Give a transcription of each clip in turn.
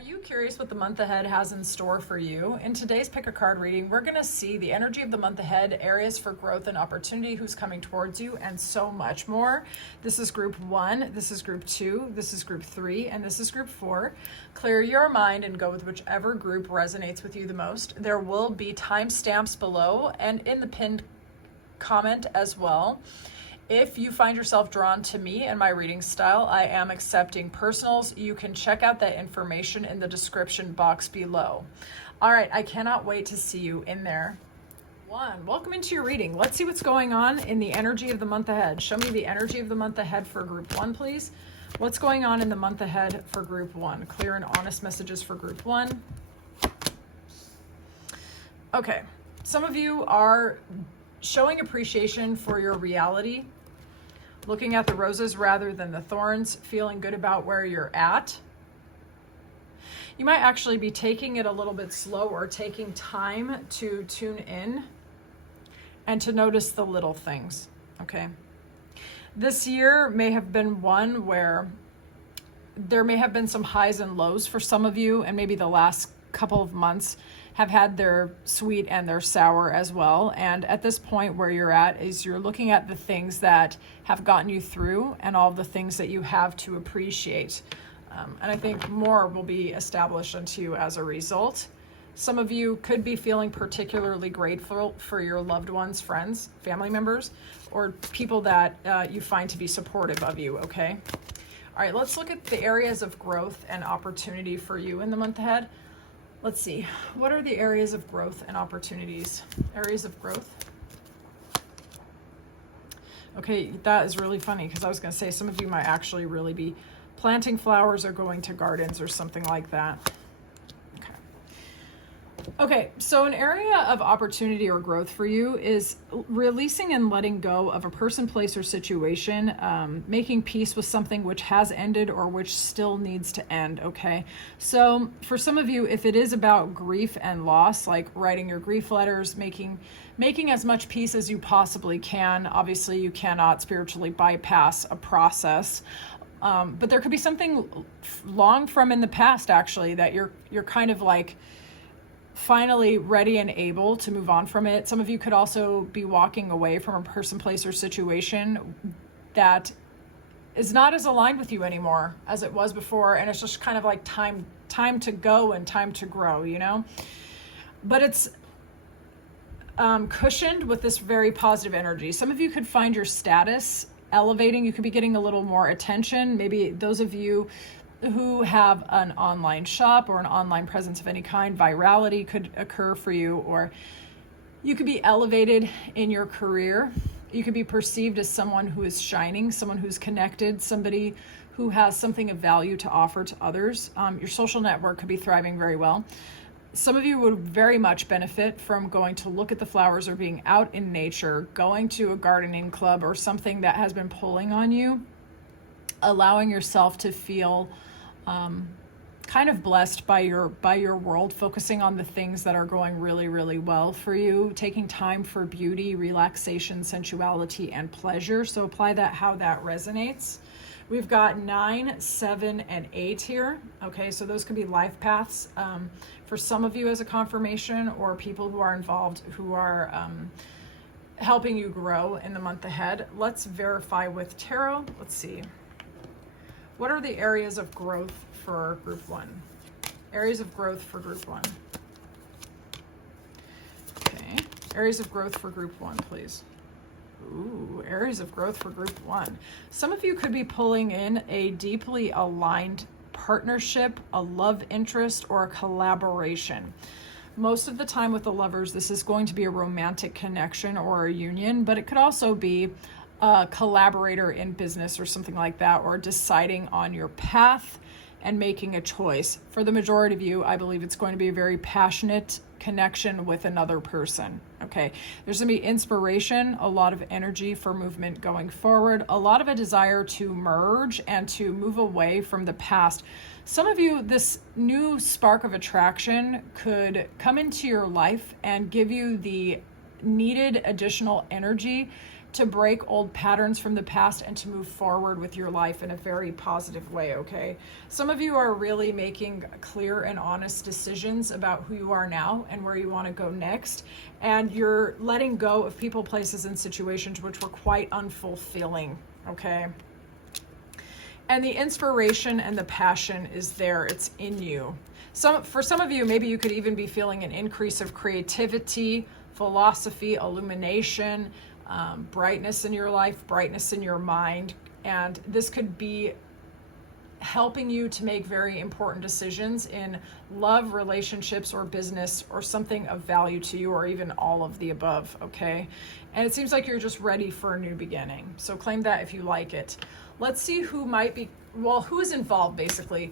Are you curious what the month ahead has in store for you? In today's Pick a Card reading, we're going to see the energy of the month ahead, areas for growth and opportunity, who's coming towards you, and so much more. This is group 1, this is group 2, this is group 3, and this is group 4. Clear your mind and go with whichever group resonates with you the most. There will be timestamps below and in the pinned comment as well. If you find yourself drawn to me and my reading style, I am accepting personals. You can check out that information in the description box below. All right, I cannot wait to see you in there. Welcome into your reading. Let's see what's going on in the energy of the month ahead. Show me the energy of the month ahead for group 1, please. What's going on in the month ahead for group 1? Clear and honest messages for group 1. Okay, some of you are showing appreciation for your reality, looking at the roses rather than the thorns, feeling good about where you're at. You might actually be taking it a little bit slow or taking time to tune in and to notice the little things, okay? This year may have been one where there may have been some highs and lows for some of you, and maybe the last couple of months have had their sweet and their sour as well. And at this point where you're at is you're looking at the things that have gotten you through and all the things that you have to appreciate. And I think more will be established unto you as a result. Some of you could be feeling particularly grateful for your loved ones, friends, family members, or people that you find to be supportive of you, okay? All right, let's look at the areas of growth and opportunity for you in the month ahead. Let's see, what are the areas of growth and opportunities? Areas of growth. Okay, that is really funny because I was going to say some of you might actually really be planting flowers or going to gardens or something like that. Okay, so an area of opportunity or growth for you is releasing and letting go of a person, place, or situation, making peace with something which has ended or which still needs to end, okay? So for some of you, if it is about grief and loss, like writing your grief letters, making as much peace as you possibly can. Obviously, you cannot spiritually bypass a process. But there could be something long from in the past, actually, that you're kind of like finally ready and able to move on from it. Some of you could also be walking away from a person, place, or situation that is not as aligned with you anymore as it was before, and it's just kind of like time to go and time to grow, you know? But it's cushioned with this very positive energy. Some of you could find your status elevating. You could be getting a little more attention. Maybe those of you who have an online shop or an online presence of any kind, virality could occur for you, or you could be elevated in your career. You could be perceived as someone who is shining, someone who's connected, somebody who has something of value to offer to others. Your social network could be thriving very well. Some of you would very much benefit from going to look at the flowers or being out in nature, going to a gardening club or something that has been pulling on you, allowing yourself to feel kind of blessed by your world, focusing on the things that are going really, really well for you, taking time for beauty, relaxation, sensuality, and pleasure. So apply that how that resonates. We've got 9, 7, and 8 here. Okay, so those could be life paths for some of you as a confirmation, or people who are involved who are helping you grow in the month ahead. Let's verify with tarot. Let's see. What are the areas of growth for group 1? Areas of growth for group 1. Okay. Areas of growth for group 1, please. Ooh, areas of growth for group 1. Some of you could be pulling in a deeply aligned partnership, a love interest, or a collaboration. Most of the time with the lovers, this is going to be a romantic connection or a union, but it could also be a collaborator in business or something like that, or deciding on your path and making a choice. For the majority of you, I believe it's going to be a very passionate connection with another person. Okay, there's going to be inspiration, a lot of energy for movement going forward, a lot of a desire to merge and to move away from the past. Some of you, this new spark of attraction could come into your life and give you the needed additional energy to break old patterns from the past and to move forward with your life in a very positive way, okay? Some of you are really making clear and honest decisions about who you are now and where you want to go next, and you're letting go of people, places, and situations which were quite unfulfilling, okay? And the inspiration and the passion is there. It's in you. For some of you, maybe you could even be feeling an increase of creativity, philosophy, illumination, brightness in your life, brightness in your mind. And this could be helping you to make very important decisions in love, relationships, or business, or something of value to you, or even all of the above, okay? And it seems like you're just ready for a new beginning. So claim that if you like it. Let's see who might be, well, who is involved, basically.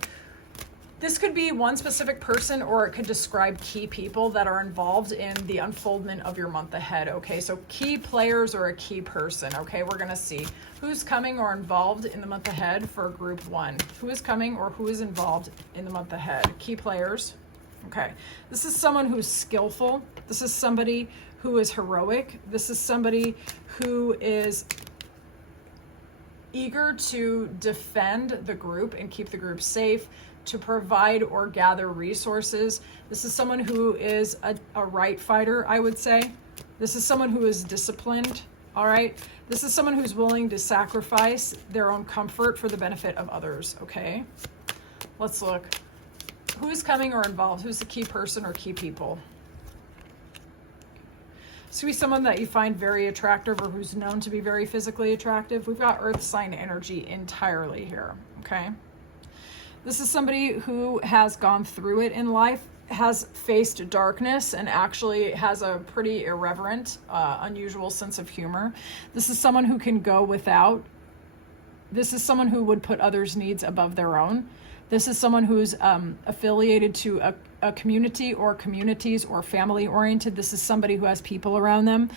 This could be one specific person, or it could describe key people that are involved in the unfoldment of your month ahead, okay? So key players or a key person, okay? We're going to see who's coming or involved in the month ahead for group one. Who is coming or who is involved in the month ahead? Key players, okay? This is someone who's skillful. This is somebody who is heroic. This is somebody who is eager to defend the group and keep the group safe, to provide or gather resources. This is someone who is a right fighter, I would say. This is someone who is disciplined, all right? This is someone who's willing to sacrifice their own comfort for the benefit of others, okay? Let's look. Who is coming or involved? Who's the key person or key people? This could be someone that you find very attractive or who's known to be very physically attractive. We've got earth sign energy entirely here, okay? This is somebody who has gone through it in life, has faced darkness, and actually has a pretty irreverent, unusual sense of humor. This is someone who can go without. This is someone who would put others' needs above their own. This is someone who's affiliated to a community or communities or family-oriented. This is somebody who has people around them.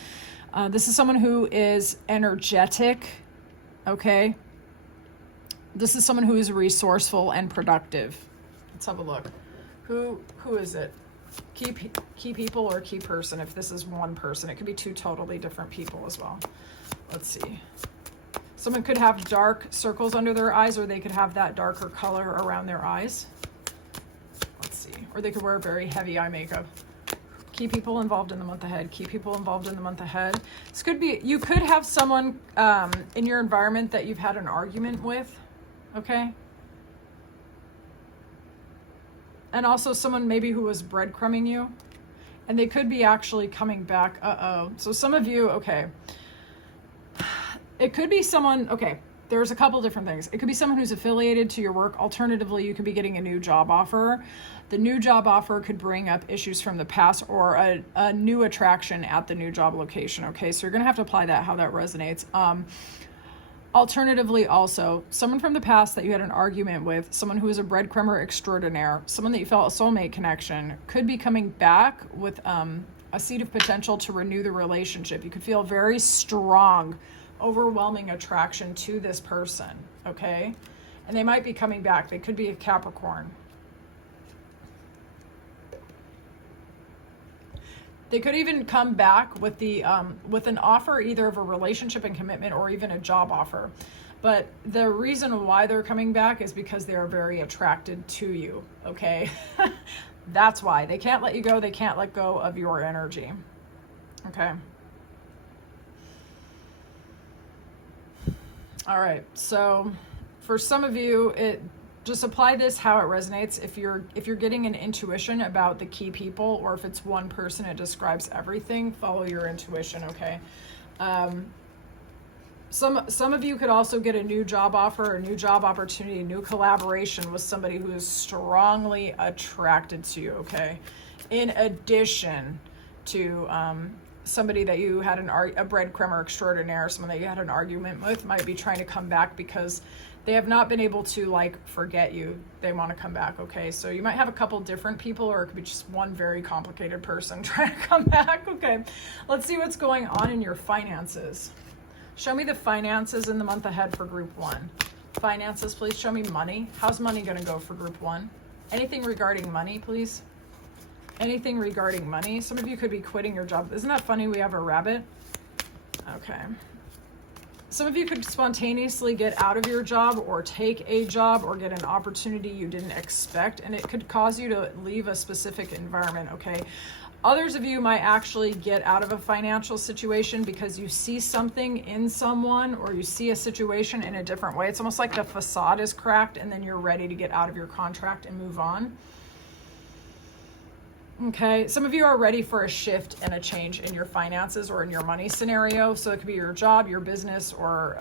This is someone who is energetic, okay? This is someone who is resourceful and productive. Let's have a look. Who is it? Key people or key person? If this is one person, it could be two totally different people as well. Let's see. Someone could have dark circles under their eyes, or they could have that darker color around their eyes. Let's see. Or they could wear very heavy eye makeup. Key people involved in the month ahead. Key people involved in the month ahead. This could be, you could have someone in your environment that you've had an argument with. Okay. And also someone maybe who was breadcrumbing you, and they could be actually coming back. So some of you, okay. It could be someone, okay, there's a couple different things. It could be someone who's affiliated to your work. Alternatively, you could be getting a new job offer. The new job offer could bring up issues from the past, or a new attraction at the new job location. Okay. So you're going to have to apply that, how that resonates. Alternatively, also, someone from the past that you had an argument with, someone who is a breadcrumber extraordinaire, someone that you felt a soulmate connection, could be coming back with a seed of potential to renew the relationship. You could feel very strong, overwhelming attraction to this person, okay? And they might be coming back. They could be a Capricorn. They could even come back with the with an offer, either of a relationship and commitment, or even a job offer. But the reason why they're coming back is because they are very attracted to you, okay? That's why. They can't let you go. They can't let go of your energy, okay? All right, so for some of you, just apply this how it resonates. If you're getting an intuition about the key people, or if it's one person, it describes everything, follow your intuition, okay? Some of you could also get a new job offer, a new job opportunity, a new collaboration with somebody who is strongly attracted to you, okay? In addition to somebody that you had a breadcrumber extraordinaire, someone that you had an argument with might be trying to come back because they have not been able to, like, forget you. They want to come back, okay? So you might have a couple different people, or it could be just one very complicated person trying to come back, okay? Let's see what's going on in your finances. Show me the finances in the month ahead for group one. Finances, please. Show me money. How's money going to go for group one? Anything regarding money, please? Anything regarding money? Some of you could be quitting your job. Isn't that funny? We have a rabbit. Okay. Some of you could spontaneously get out of your job or take a job or get an opportunity you didn't expect, and it could cause you to leave a specific environment, okay? Others of you might actually get out of a financial situation because you see something in someone or you see a situation in a different way. It's almost like the facade is cracked and then you're ready to get out of your contract and move on. Okay, some of you are ready for a shift and a change in your finances or in your money scenario. So it could be your job, your business, or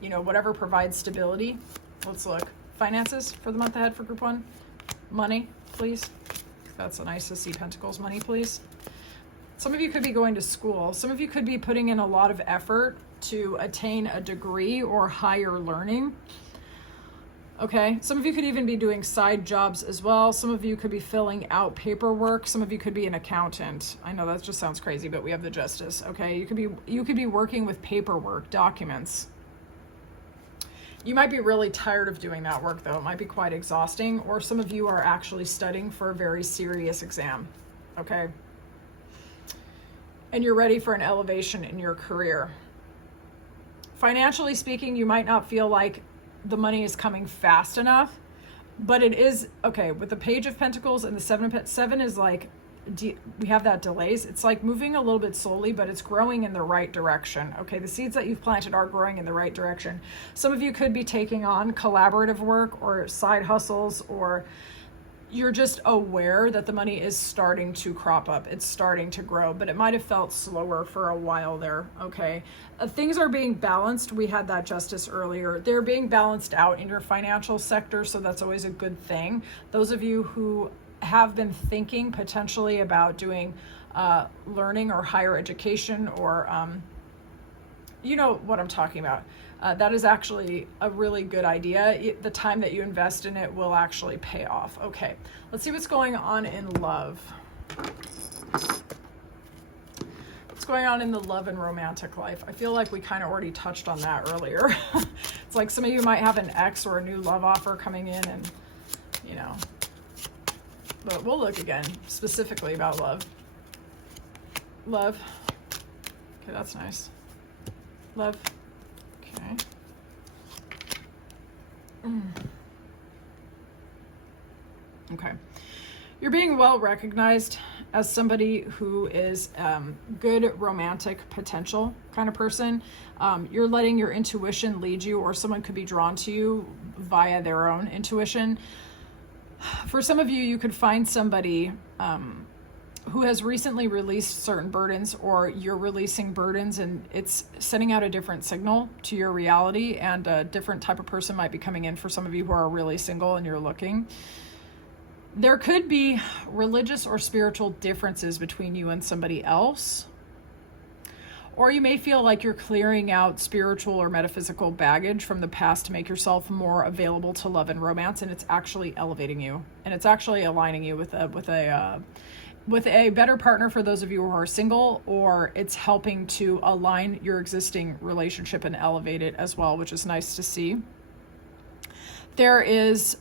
whatever provides stability. Let's look. Finances for the month ahead for group 1. Money, please. That's a nice to see. Pentacles, money, please. Some of you could be going to school. Some of you could be putting in a lot of effort to attain a degree or higher learning. Okay, some of you could even be doing side jobs as well. Some of you could be filling out paperwork. Some of you could be an accountant. I know that just sounds crazy, but we have the Justice. Okay, you could be working with paperwork, documents. You might be really tired of doing that work, though. It might be quite exhausting. Or some of you are actually studying for a very serious exam. Okay, and you're ready for an elevation in your career. Financially speaking, you might not feel like the money is coming fast enough, but it is okay. With the Page of Pentacles and the seven is like, we have that delays. It's like moving a little bit slowly, but it's growing in the right direction. Okay, the seeds that you've planted are growing in the right direction. Some of you could be taking on collaborative work or side hustles, or you're just aware that the money is starting to crop up. It's starting to grow, but it might have felt slower for a while there, okay? Things are being balanced. We had that Justice earlier. They're being balanced out in your financial sector, so that's always a good thing. Those of you who have been thinking potentially about doing learning or higher education, or you know what I'm talking about. That is actually a really good idea. The time that you invest in it will actually pay off. Okay, let's see what's going on in love. What's going on in the love and romantic life? I feel like we kind of already touched on that earlier. It's like some of you might have an ex or a new love offer coming in, and but we'll look again specifically about love. Love. Okay, that's nice. Love. Okay. Okay. You're being well recognized as somebody who is good romantic potential kind of person. You're letting your intuition lead you, or someone could be drawn to you via their own intuition. For some of you, you could find somebody who has recently released certain burdens, or you're releasing burdens, and it's sending out a different signal to your reality, and a different type of person might be coming in for some of you who are really single and you're looking. There could be religious or spiritual differences between you and somebody else, or you may feel like you're clearing out spiritual or metaphysical baggage from the past to make yourself more available to love and romance, and it's actually elevating you, and it's actually aligning you with a better partner for those of you who are single, or it's helping to align your existing relationship and elevate it as well, which is nice to see. There is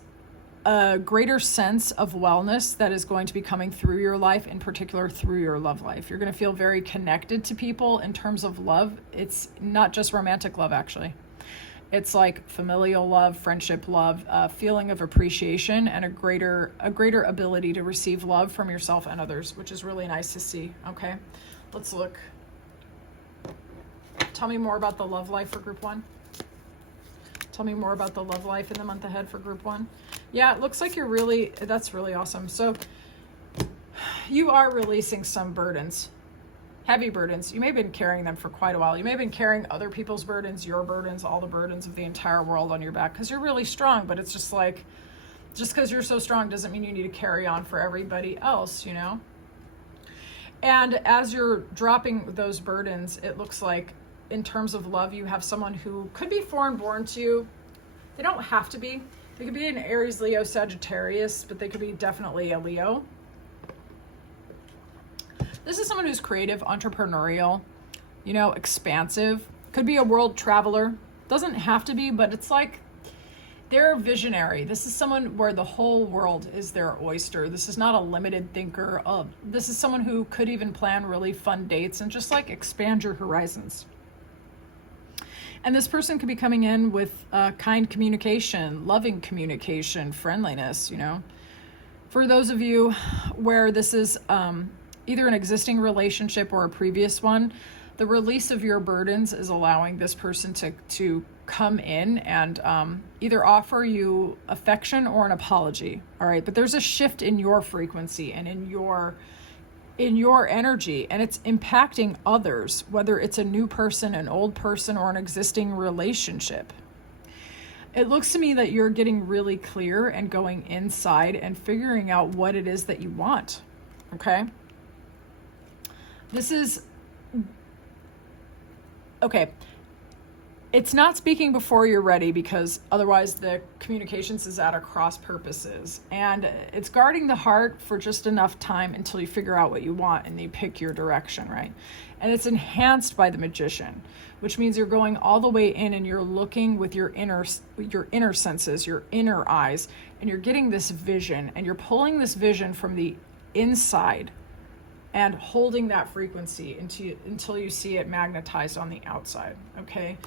a greater sense of wellness that is going to be coming through your life, in particular through your love life. You're going to feel very connected to people in terms of love. It's not just romantic love, actually. It's like familial love, friendship love, a feeling of appreciation, and a greater ability to receive love from yourself and others, which is really nice to see. Okay, let's look. Tell me more about the love life for group 1. Tell me more about the love life in the month ahead for group 1. Yeah, it looks like that's really awesome. So you are releasing some burdens. Heavy burdens. You may have been carrying them for quite a while. You may have been carrying other people's burdens, your burdens, all the burdens of the entire world on your back, because you're really strong. But it's just like, just because you're so strong doesn't mean you need to carry on for everybody else, you know? And as you're dropping those burdens, it looks like in terms of love, you have someone who could be foreign born to you. They don't have to be. They could be an Aries, Leo, Sagittarius, but they could be definitely a Leo. This is someone who's creative, entrepreneurial, expansive. Could be a world traveler. Doesn't have to be, but it's like they're visionary. This is someone where the whole world is their oyster. This is not a limited thinker. This is someone who could even plan really fun dates and just like expand your horizons. And this person could be coming in with kind communication, loving communication, friendliness, you know. For those of you where this is either an existing relationship or a previous one, the release of your burdens is allowing this person to come in and either offer you affection or an apology. All right, but there's a shift in your frequency and in your energy, and it's impacting others, whether it's a new person, an old person, or an existing relationship. It looks to me that you're getting really clear and going inside and figuring out what it is that you want. Okay? This is okay. It's not speaking before you're ready, because otherwise the communications is at a cross purposes. And it's guarding the heart for just enough time until you figure out what you want and you pick your direction, right? And it's enhanced by the Magician, which means you're going all the way in and you're looking with your inner senses, your inner eyes, and you're getting this vision, and you're pulling this vision from the inside and holding that frequency until you see it magnetized on the outside, okay?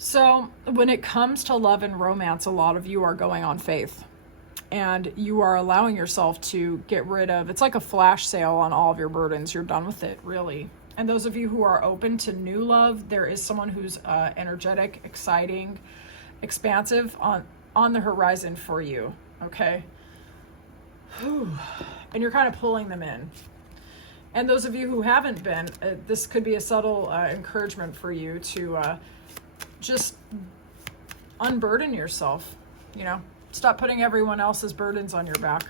So when it comes to love and romance, a lot of you are going on faith, and you are allowing yourself to get rid of, it's like a flash sale on all of your burdens. You're done with it, really. And those of you who are open to new love, there is someone who's energetic, exciting, expansive on the horizon for you, okay? Whew. And you're kind of pulling them in. And those of you who haven't been, this could be a subtle encouragement for you to just unburden yourself, you know, stop putting everyone else's burdens on your back.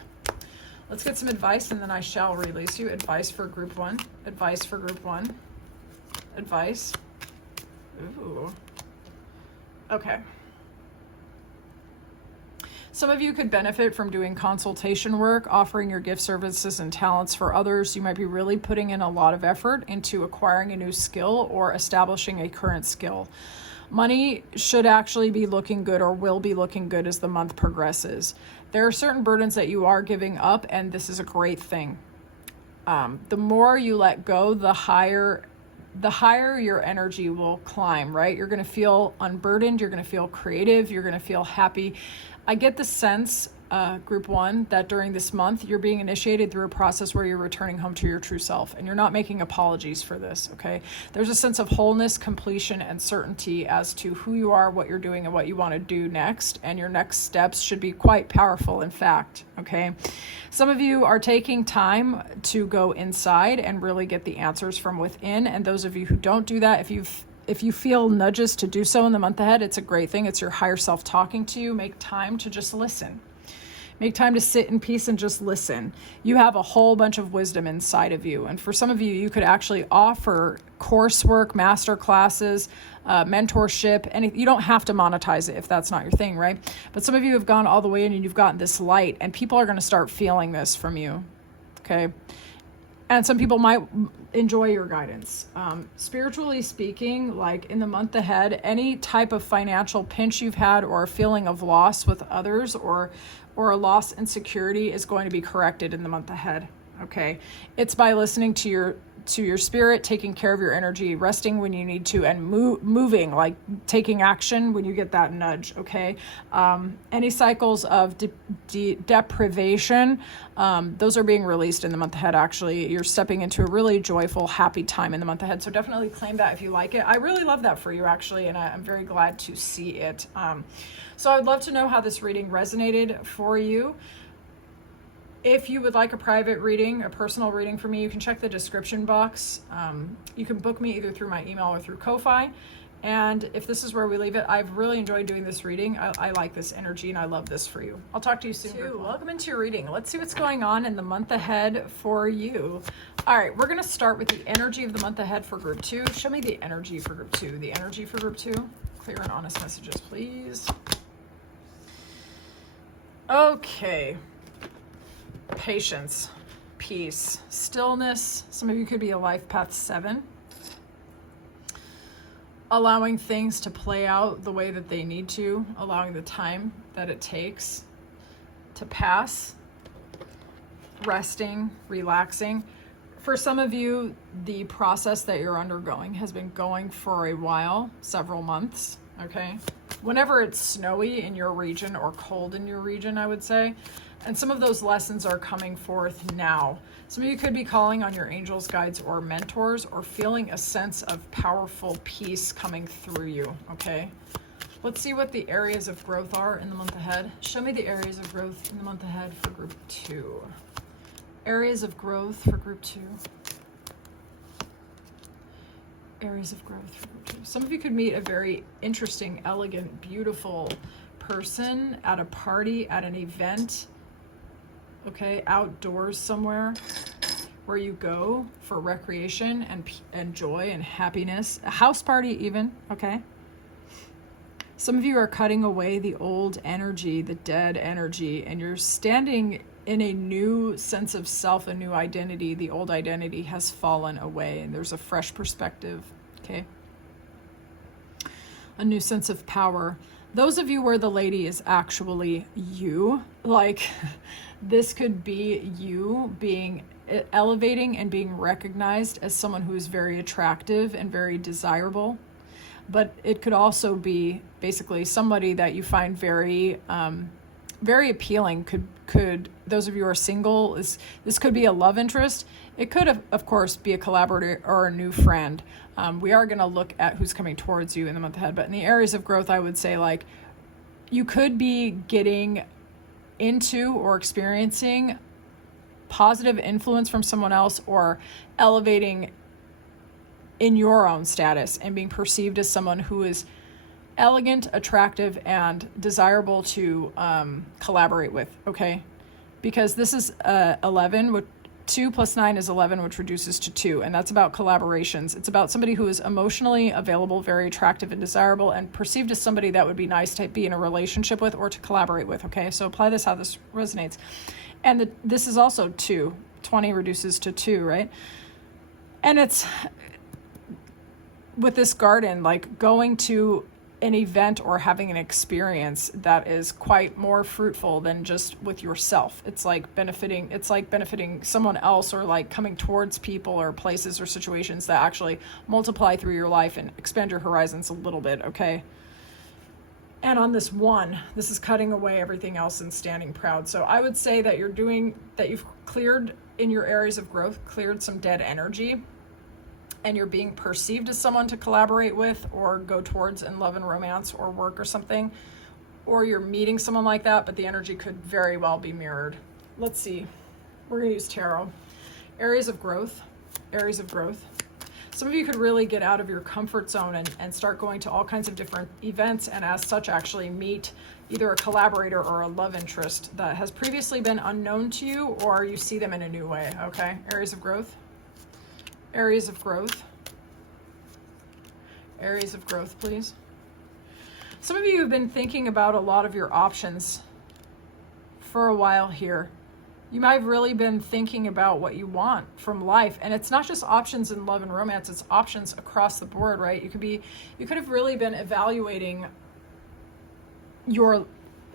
Let's get some advice, and then I shall release you. Advice for group one, advice for group one, advice. Ooh. Okay. Some of you could benefit from doing consultation work, offering your gift services and talents for others. You might be really putting in a lot of effort into acquiring a new skill or establishing a current skill. Money should actually be looking good, or will be looking good, as the month progresses. There are certain burdens that you are giving up, and this is a great thing. The more you let go, the higher your energy will climb, right? You're going to feel unburdened. You're going to feel creative. You're going to feel happy. I get the sense, group one, that during this month, you're being initiated through a process where you're returning home to your true self, and you're not making apologies for this, okay? There's a sense of wholeness, completion, and certainty as to who you are, what you're doing, and what you want to do next, and your next steps should be quite powerful, in fact, okay? Some of you are taking time to go inside and really get the answers from within, and those of you who don't do that, if you feel nudges to do so in the month ahead, it's a great thing. It's your higher self talking to you. Make time to just listen. Make time to sit in peace and just listen. You have a whole bunch of wisdom inside of you. And for some of you, you could actually offer coursework, master classes, mentorship, and you don't have to monetize it if that's not your thing, right? But some of you have gone all the way in and you've gotten this light, and people are going to start feeling this from you, okay? And some people might enjoy your guidance. Spiritually speaking, like in the month ahead, any type of financial pinch you've had, or a feeling of loss with others, or a loss in security, is going to be corrected in the month ahead. Okay. It's by listening to your spirit, taking care of your energy, resting when you need to, and moving, like taking action when you get that nudge, okay? Any cycles of deprivation, those are being released in the month ahead, actually. You're stepping into a really joyful, happy time in the month ahead, so definitely claim that if you like it. I really love that for you, actually, and I'm very glad to see it. So I'd love to know how this reading resonated for you. If you would like a private reading, a personal reading for me, you can check the description box. You can book me either through my email or through Ko-Fi. And if this is where we leave it, I've really enjoyed doing this reading. I like this energy, and I love this for you. I'll talk to you soon. Welcome into your reading. Let's see what's going on in the month ahead for you. All right, we're going to start with the energy of the month ahead for group two. Show me the energy for group two. The energy for group two. Clear and honest messages, please. Okay. Patience, peace, stillness. Some of you could be a life path 7. Allowing things to play out the way that they need to, allowing the time that it takes to pass, resting, relaxing. For some of you, the process that you're undergoing has been going for a while, several months, okay? Whenever it's snowy in your region or cold in your region, I would say. And some of those lessons are coming forth now. Some of you could be calling on your angels, guides, or mentors, or feeling a sense of powerful peace coming through you, okay? Let's see what the areas of growth are in the month ahead. Show me the areas of growth in the month ahead for group 2. Areas of growth for group 2. Areas of growth for group 2. Some of you could meet a very interesting, elegant, beautiful person at a party, at an event, okay, outdoors somewhere where you go for recreation and joy and happiness. A house party even, okay? Some of you are cutting away the old energy, the dead energy, and you're standing in a new sense of self, a new identity. The old identity has fallen away and there's a fresh perspective, okay? A new sense of power. Those of you where the lady is actually you, like this could be you being elevating and being recognized as someone who is very attractive and very desirable. But it could also be basically somebody that you find very very appealing. Could those of you who are single, this could be a love interest. It could of course be a collaborator or a new friend. We are going to look at who's coming towards you in the month ahead, but in the areas of growth, I would say like you could be getting into or experiencing positive influence from someone else, or elevating in your own status and being perceived as someone who is elegant, attractive, and desirable to collaborate with, okay? Because this is 11, 2 plus 9 is 11, which reduces to 2, and that's about collaborations. It's about somebody who is emotionally available, very attractive and desirable, and perceived as somebody that would be nice to be in a relationship with or to collaborate with, okay? So apply this how this resonates. And this is also 2. 20 reduces to 2, right? And it's with this garden, like going to an event or having an experience that is quite more fruitful than just with yourself. It's like benefiting someone else, or like coming towards people or places or situations that actually multiply through your life and expand your horizons a little bit, okay? And on this 1, this is cutting away everything else and standing proud. So I would say that you've cleared in your areas of growth, cleared some dead energy, and you're being perceived as someone to collaborate with or go towards in love and romance or work or something, or you're meeting someone like that, but the energy could very well be mirrored. Let's see. We're going to use tarot. Areas of growth. Areas of growth. Some of you could really get out of your comfort zone and start going to all kinds of different events, and as such actually meet either a collaborator or a love interest that has previously been unknown to you, or you see them in a new way, okay? Areas of growth. Areas of growth. Areas of growth, please. Some of you have been thinking about a lot of your options for a while here. You might have really been thinking about what you want from life. And it's not just options in love and romance, it's options across the board, right? You could have really been evaluating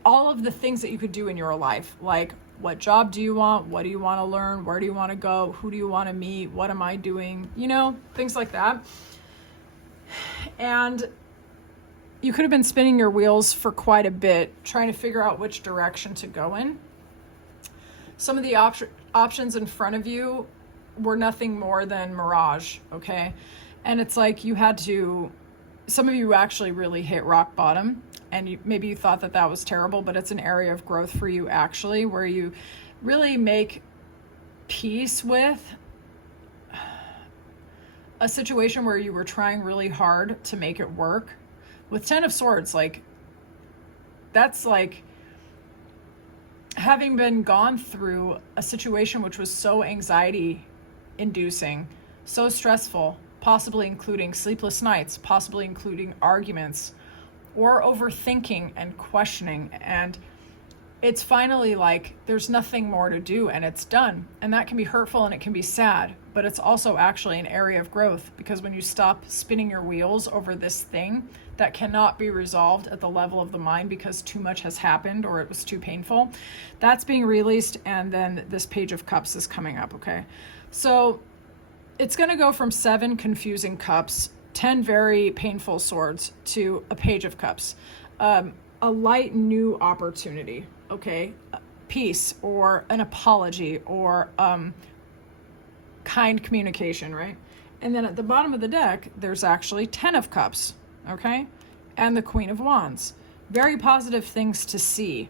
all of the things that you could do in your life. Like, what job do you want? What do you want to learn? Where do you want to go? Who do you want to meet? What am I doing? Things like that. And you could have been spinning your wheels for quite a bit, trying to figure out which direction to go in. Some of the options in front of you were nothing more than mirage, okay? And it's like some of you actually really hit rock bottom, and maybe you thought that was terrible, but it's an area of growth for you actually, where you really make peace with a situation where you were trying really hard to make it work. With 10 of Swords, that's like having been gone through a situation which was so anxiety inducing, so stressful, possibly including sleepless nights, possibly including arguments or overthinking and questioning. And it's finally like there's nothing more to do and it's done. And that can be hurtful and it can be sad, but it's also actually an area of growth, because when you stop spinning your wheels over this thing that cannot be resolved at the level of the mind because too much has happened or it was too painful, that's being released. And then this Page of Cups is coming up, okay? So it's going to go from 7 confusing cups, 10 very painful swords, to a page of cups. A light new opportunity, okay? Peace, or an apology, or kind communication, right? And then at the bottom of the deck, there's actually 10 of cups, okay? And the Queen of Wands. Very positive things to see.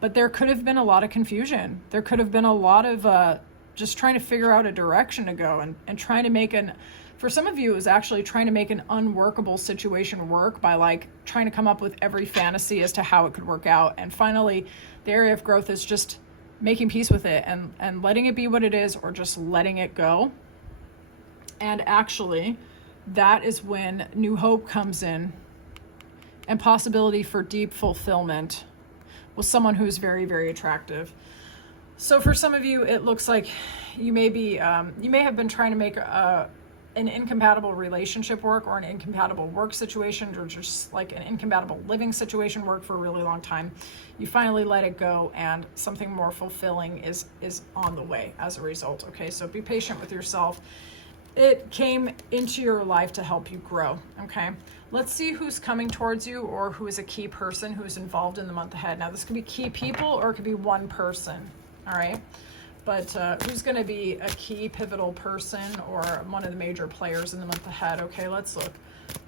But there could have been a lot of confusion. There could have been a lot of just trying to figure out a direction to go, and trying to make for some of you, it was actually trying to make an unworkable situation work by like trying to come up with every fantasy as to how it could work out. And finally, the area of growth is just making peace with it and letting it be what it is, or just letting it go. And actually, that is when new hope comes in, and possibility for deep fulfillment with someone who's very, very attractive. So for some of you, it looks like you may have been trying to make an incompatible relationship work, or an incompatible work situation, or just like an incompatible living situation work for a really long time. You finally let it go, and something more fulfilling is on the way as a result. Okay, so be patient with yourself. It came into your life to help you grow. Okay, let's see who's coming towards you, or who is a key person who's involved in the month ahead. Now, this could be key people, or it could be one person. All right, but who's going to be a key pivotal person, or one of the major players in the month ahead? Okay, let's look.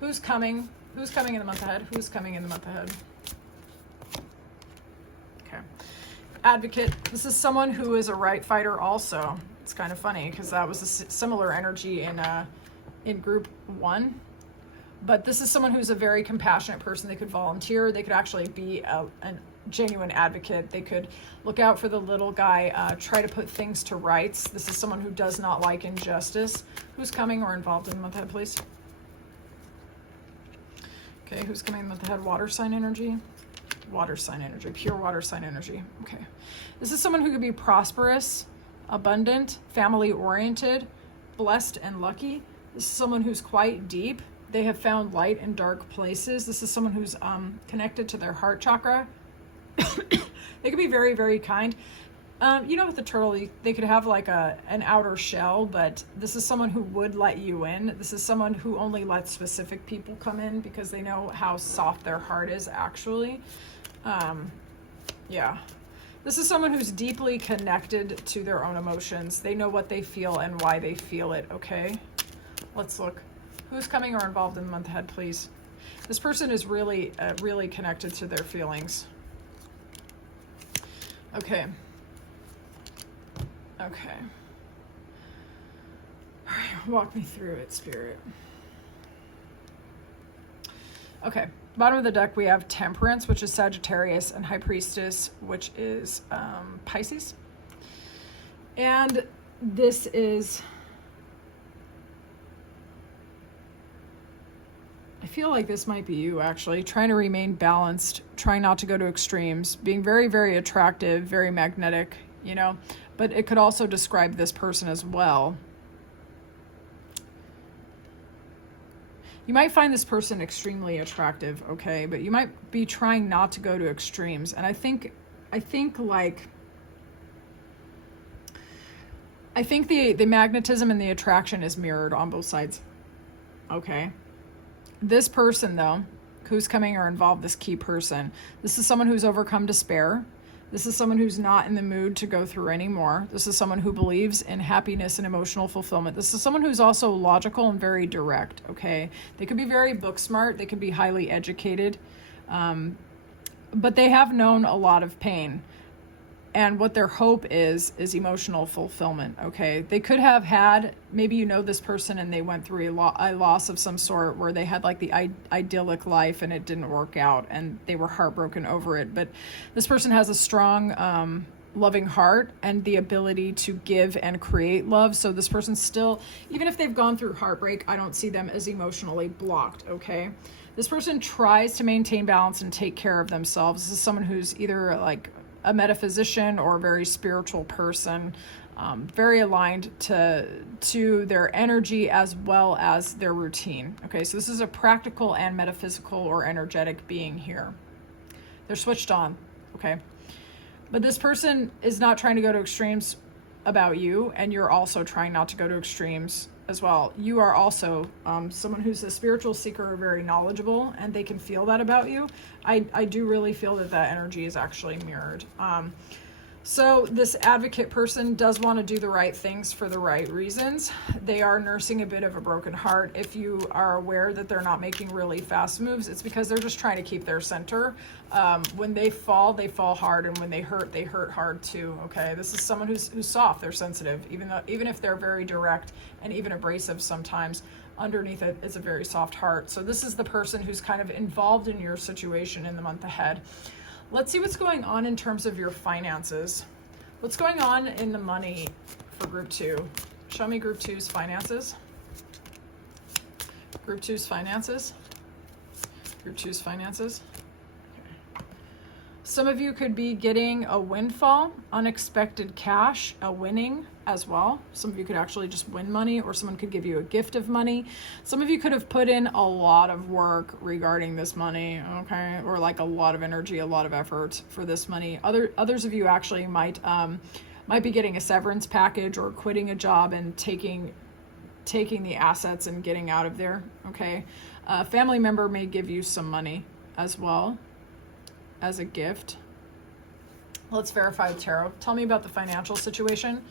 Who's coming in the month ahead? Who's coming in the month ahead? Okay, Advocate. This is someone who is a right fighter also. It's kind of funny because that was a similar energy in group 1. But this is someone who's a very compassionate person. They could volunteer. They could actually be a genuine advocate. They could look out for the little guy, try to put things to rights. This is someone who does not like injustice. Who's coming or involved in the month ahead, please? Okay, who's coming in the month ahead? Water sign energy. Water sign energy. Pure water sign energy. Okay. This is someone who could be prosperous, abundant, family-oriented, blessed, and lucky. This is someone who's quite deep. They have found light in dark places. This is someone who's connected to their heart chakra. They could be very, very kind. With the turtle, they could have like an outer shell, but this is someone who would let you in. This is someone who only lets specific people come in because they know how soft their heart is actually. Yeah. This is someone who's deeply connected to their own emotions. They know what they feel and why they feel it, okay? Let's look. Who's coming or involved in the month ahead, please? This person is really, really connected to their feelings. Okay. Okay. All right, walk me through it, Spirit. Okay. Bottom of the deck, we have Temperance, which is Sagittarius, and High Priestess, which is Pisces. And this is... I feel like this might be you, actually. Trying to remain balanced, trying not to go to extremes, being very, very attractive, very magnetic, But it could also describe this person as well. You might find this person extremely attractive, okay? But you might be trying not to go to extremes. And I think the magnetism and the attraction is mirrored on both sides, okay? This person, though, who's coming or involved, this key person, this is someone who's overcome despair. This is someone who's not in the mood to go through anymore. This is someone who believes in happiness and emotional fulfillment. This is someone who's also logical and very direct, okay? They could be very book smart. They could be highly educated. But they have known a lot of pain. And what their hope is emotional fulfillment, okay? They could have had, maybe this person and they went through a loss of some sort where they had like the idyllic life and it didn't work out and they were heartbroken over it. But this person has a strong, loving heart and the ability to give and create love. So this person still, even if they've gone through heartbreak, I don't see them as emotionally blocked, okay? This person tries to maintain balance and take care of themselves. This is someone who's either like a metaphysician or a very spiritual person, very aligned to their energy as well as their routine. Okay, so this is a practical and metaphysical or energetic being here. They're switched on, okay? But this person is not trying to go to extremes about you, and you're also trying not to go to extremes as well. You are also someone who's a spiritual seeker or very knowledgeable, and they can feel that about you. I do really feel that that energy is actually mirrored. So this advocate person does want to do the right things for the right reasons. They are nursing a bit of a broken heart. If you are aware that they're not making really fast moves, it's because they're just trying to keep their center. When they fall hard, and when they hurt hard too. Okay, this is someone who's soft. They're sensitive, even if they're very direct and even abrasive sometimes. Underneath it is a very soft heart. So this is the person who's kind of involved in your situation in the month ahead. Let's see what's going on in terms of your finances. What's going on in the money for Group 2? Show me Group 2's finances. Group 2's finances. Group 2's finances. Okay. Some of you could be getting a windfall, unexpected cash, a winning as well. Some of you could actually just win money, or someone could give you a gift of money. Some of you could have put in a lot of work regarding this money, okay, or like a lot of energy, a lot of effort for this money. Others of you actually might be getting a severance package or quitting a job and taking the assets and getting out of there, okay. A family member may give you some money as well as a gift. Let's verify the tarot. Tell me about the financial situation.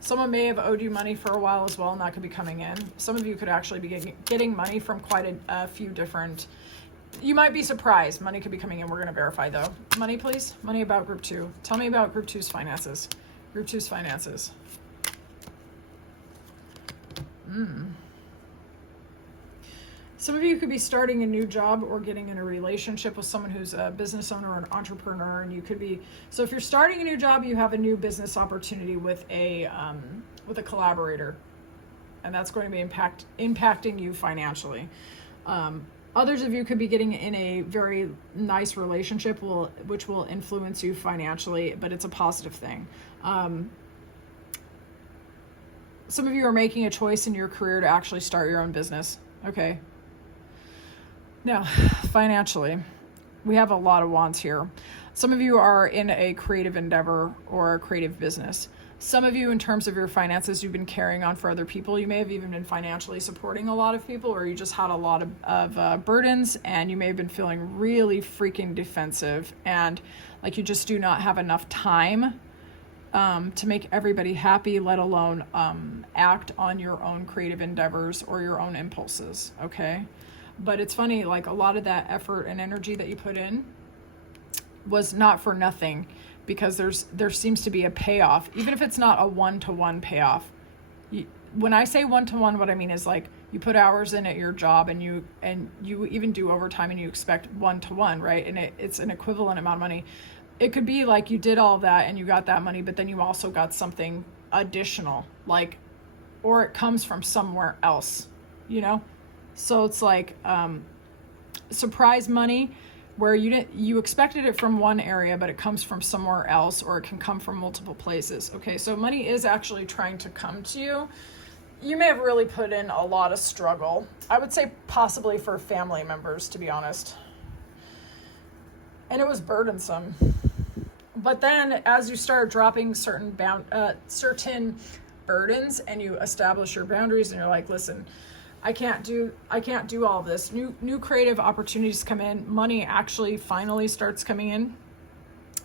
Someone may have owed you money for a while as well, and that could be coming in. Some of you could actually be getting money from quite a few different. You might be surprised. Money could be coming in. We're going to verify though. Money, please. Money about Group 2. Tell me about Group 2's finances. Group 2's finances. Some of you could be starting a new job or getting in a relationship with someone who's a business owner or an entrepreneur, and you could be. So if you're starting a new job, you have a new business opportunity with a collaborator, and that's going to be impacting you financially. Others of you could be getting in a very nice relationship, which will influence you financially, but it's a positive thing. Some of you are making a choice in your career to actually start your own business. Okay. Now, financially, we have a lot of wands here. Some of you are in a creative endeavor or a creative business. Some of you, in terms of your finances, you've been carrying on for other people. You may have even been financially supporting a lot of people, or you just had a lot of burdens, and you may have been feeling really freaking defensive, and like you just do not have enough time to make everybody happy, let alone act on your own creative endeavors or your own impulses, okay? But it's funny, like a lot of that effort and energy that you put in was not for nothing, because there seems to be a payoff, even if it's not a one-to-one payoff. When I say one-to-one, what I mean is like you put hours in at your job, and you even do overtime, and you expect one-to-one, right? And it's an equivalent amount of money. It could be like you did all of that and you got that money, but then you also got something additional, like, or it comes from somewhere else, you know? So it's like surprise money, where you expected it from one area, but it comes from somewhere else, or it can come from multiple places. Okay, so money is actually trying to come to you. You may have really put in a lot of struggle. I would say possibly for family members, to be honest. And it was burdensome. But then as you start dropping certain burdens, and you establish your boundaries, and you're like, listen, I can't do all of this. New creative opportunities come in. Money actually finally starts coming in.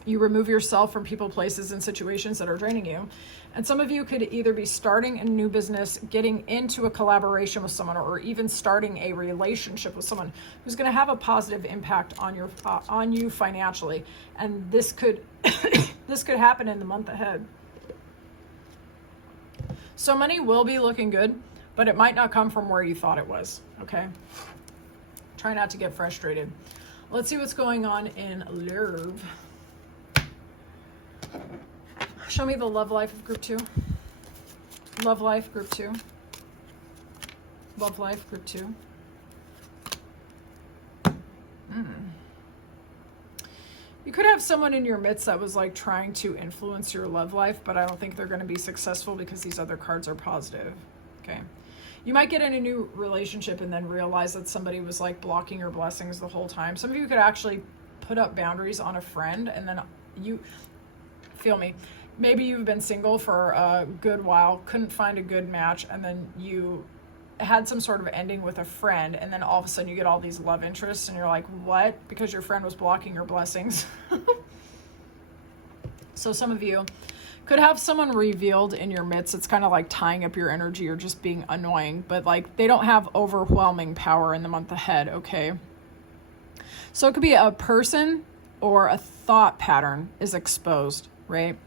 You remove yourself from people, places, and situations that are draining you. And some of you could either be starting a new business, getting into a collaboration with someone, or even starting a relationship with someone who's going to have a positive impact on you financially. And this could this could happen in the month ahead. So money will be looking good, but it might not come from where you thought it was. Okay. Try not to get frustrated. Let's see what's going on in love. Show me the love life of Group 2. Love life, Group 2. Love life, Group 2. You could have someone in your midst that was like trying to influence your love life, but I don't think they're going to be successful because these other cards are positive. Okay. You might get in a new relationship and then realize that somebody was like blocking your blessings the whole time. Some of you could actually put up boundaries on a friend, and then you feel me. maybe you've been single for a good while, couldn't find a good match, and then you had some sort of ending with a friend, and then all of a sudden you get all these love interests, and you're like, what? Because your friend was blocking your blessings. So some of you could have someone revealed in your midst. It's kind of like tying up your energy or just being annoying, but like they don't have overwhelming power in the month ahead, okay? So it could be a person or a thought pattern is exposed, right?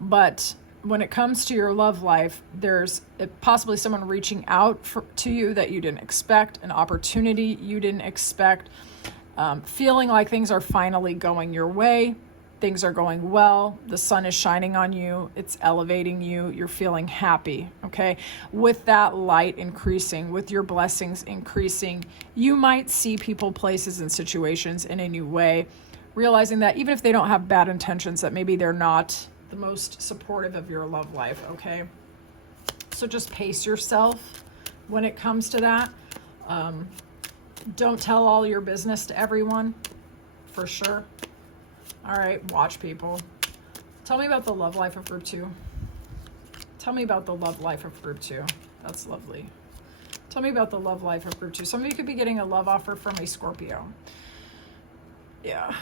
But when it comes to your love life, there's possibly someone reaching out to you that you didn't expect, an opportunity you didn't expect, feeling like things are finally going your way, things are going well, the sun is shining on you, it's elevating you, you're feeling happy, okay? With that light increasing, with your blessings increasing, you might see people, places, and situations in a new way, realizing that even if they don't have bad intentions, that maybe they're not the most supportive of your love life, okay? So just pace yourself when it comes to that. Don't tell all your business to everyone, for sure. All right, watch people. Tell me about the love life of group 2. Tell me about the love life of group 2. That's lovely. Tell me about the love life of group 2. Some of you could be getting a love offer from a Scorpio. Yeah.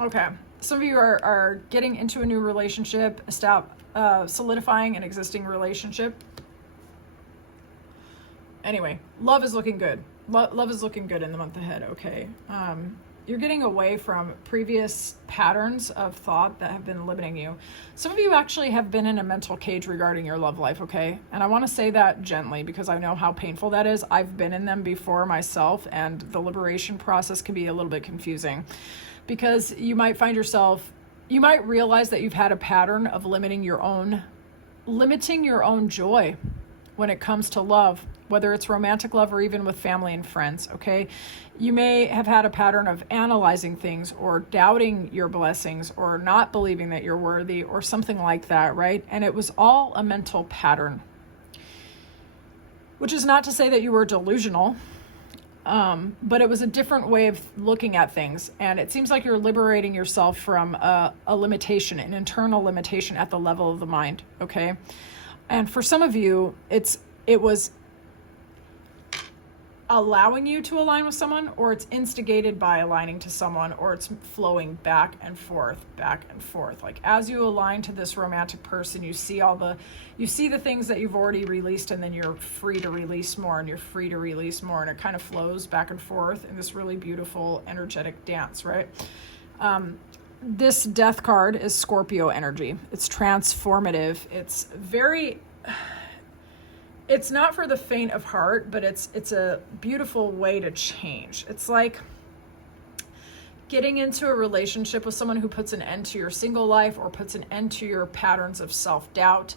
Okay. Some of you are getting into a new relationship, solidifying an existing relationship. Anyway, love is looking good. Love is looking good in the month ahead, okay? You're getting away from previous patterns of thought that have been limiting you. Some of you actually have been in a mental cage regarding your love life, okay? And I want to say that gently because I know how painful that is. I've been in them before myself, and the liberation process can be a little bit confusing. Because you might find yourself, you might realize that you've had a pattern of limiting your own joy when it comes to love, whether it's romantic love or even with family and friends, okay? You may have had a pattern of analyzing things or doubting your blessings or not believing that you're worthy or something like that, right? And it was all a mental pattern, which is not to say that you were delusional. But it was a different way of looking at things. And it seems like you're liberating yourself from a limitation, an internal limitation at the level of the mind, okay? And for some of you, it was allowing you to align with someone, or it's instigated by aligning to someone, or it's flowing back and forth. Like as you align to this romantic person, you see the things that you've already released, and then you're free to release more, and you're free to release more, and it kind of flows back and forth in this really beautiful energetic dance, right? This death card is Scorpio energy. It's transformative. It's not for the faint of heart, but it's a beautiful way to change. It's like getting into a relationship with someone who puts an end to your single life or puts an end to your patterns of self-doubt.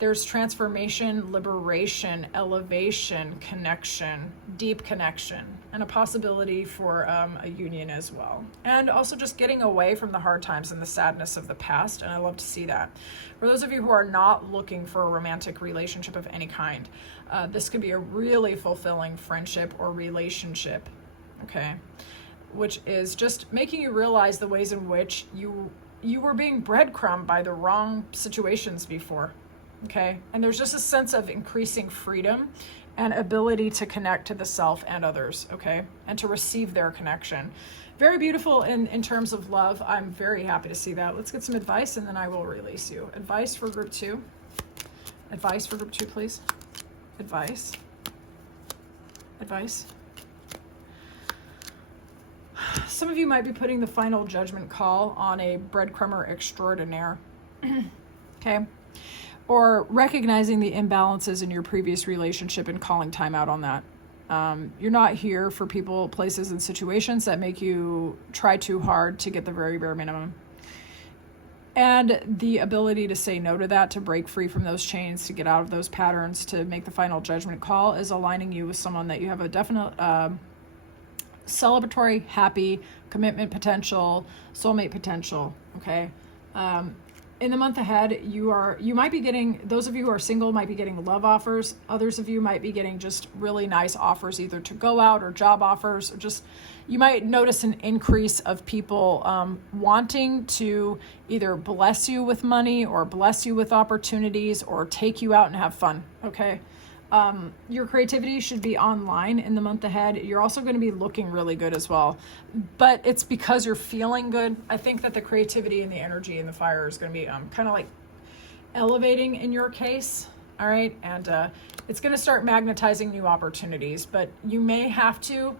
There's transformation, liberation, elevation, connection, deep connection, and a possibility for a union as well. And also just getting away from the hard times and the sadness of the past, and I love to see that. For those of you who are not looking for a romantic relationship of any kind, this could be a really fulfilling friendship or relationship, okay? Which is just making you realize the ways in which you were being breadcrumbed by the wrong situations before. Okay, and there's just a sense of increasing freedom and ability to connect to the self and others, okay, and to receive their connection. Very beautiful in terms of love. I'm very happy to see that. Let's get some advice, and then I will release you. Advice for group 2. Advice for group 2, please. Advice. Some of you might be putting the final judgment call on a breadcrumber extraordinaire, okay? Or recognizing the imbalances in your previous relationship and calling time out on that. You're not here for people, places, and situations that make you try too hard to get the very bare minimum. And the ability to say no to that, to break free from those chains, to get out of those patterns, to make the final judgment call is aligning you with someone that you have a definite celebratory, happy, commitment potential, soulmate potential, okay? in the month ahead, you might be getting, those of you who are single might be getting love offers. Others of you might be getting just really nice offers, either to go out or job offers, or just, you might notice an increase of people wanting to either bless you with money or bless you with opportunities or take you out and have fun, okay? Your creativity should be online in the month ahead. You're also going to be looking really good as well, but it's because you're feeling good. I think that the creativity and the energy and the fire is going to be kind of like elevating in your case. All right. And it's going to start magnetizing new opportunities, but you may have to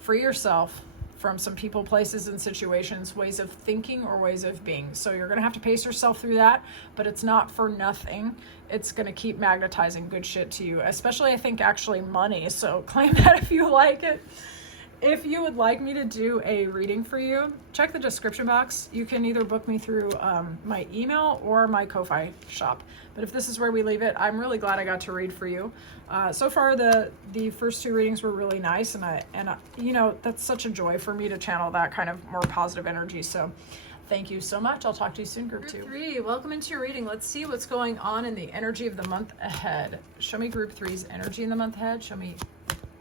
free yourself from some people, places, and situations, ways of thinking or ways of being. So you're going to have to pace yourself through that, but it's not for nothing. It's going to keep magnetizing good shit to you, especially I think actually money. So claim that if you like it. If you would like me to do a reading for you, check the description box. You can either book me through my email or my Ko-Fi shop. But if this is where we leave it, I'm really glad I got to read for you. So far, the first two readings were really nice, and you know, that's such a joy for me to channel that kind of more positive energy. So thank you so much. I'll talk to you soon, Group 2. 3, welcome into your reading. Let's see what's going on in the energy of the month ahead. Show me Group 3's energy in the month ahead. Show me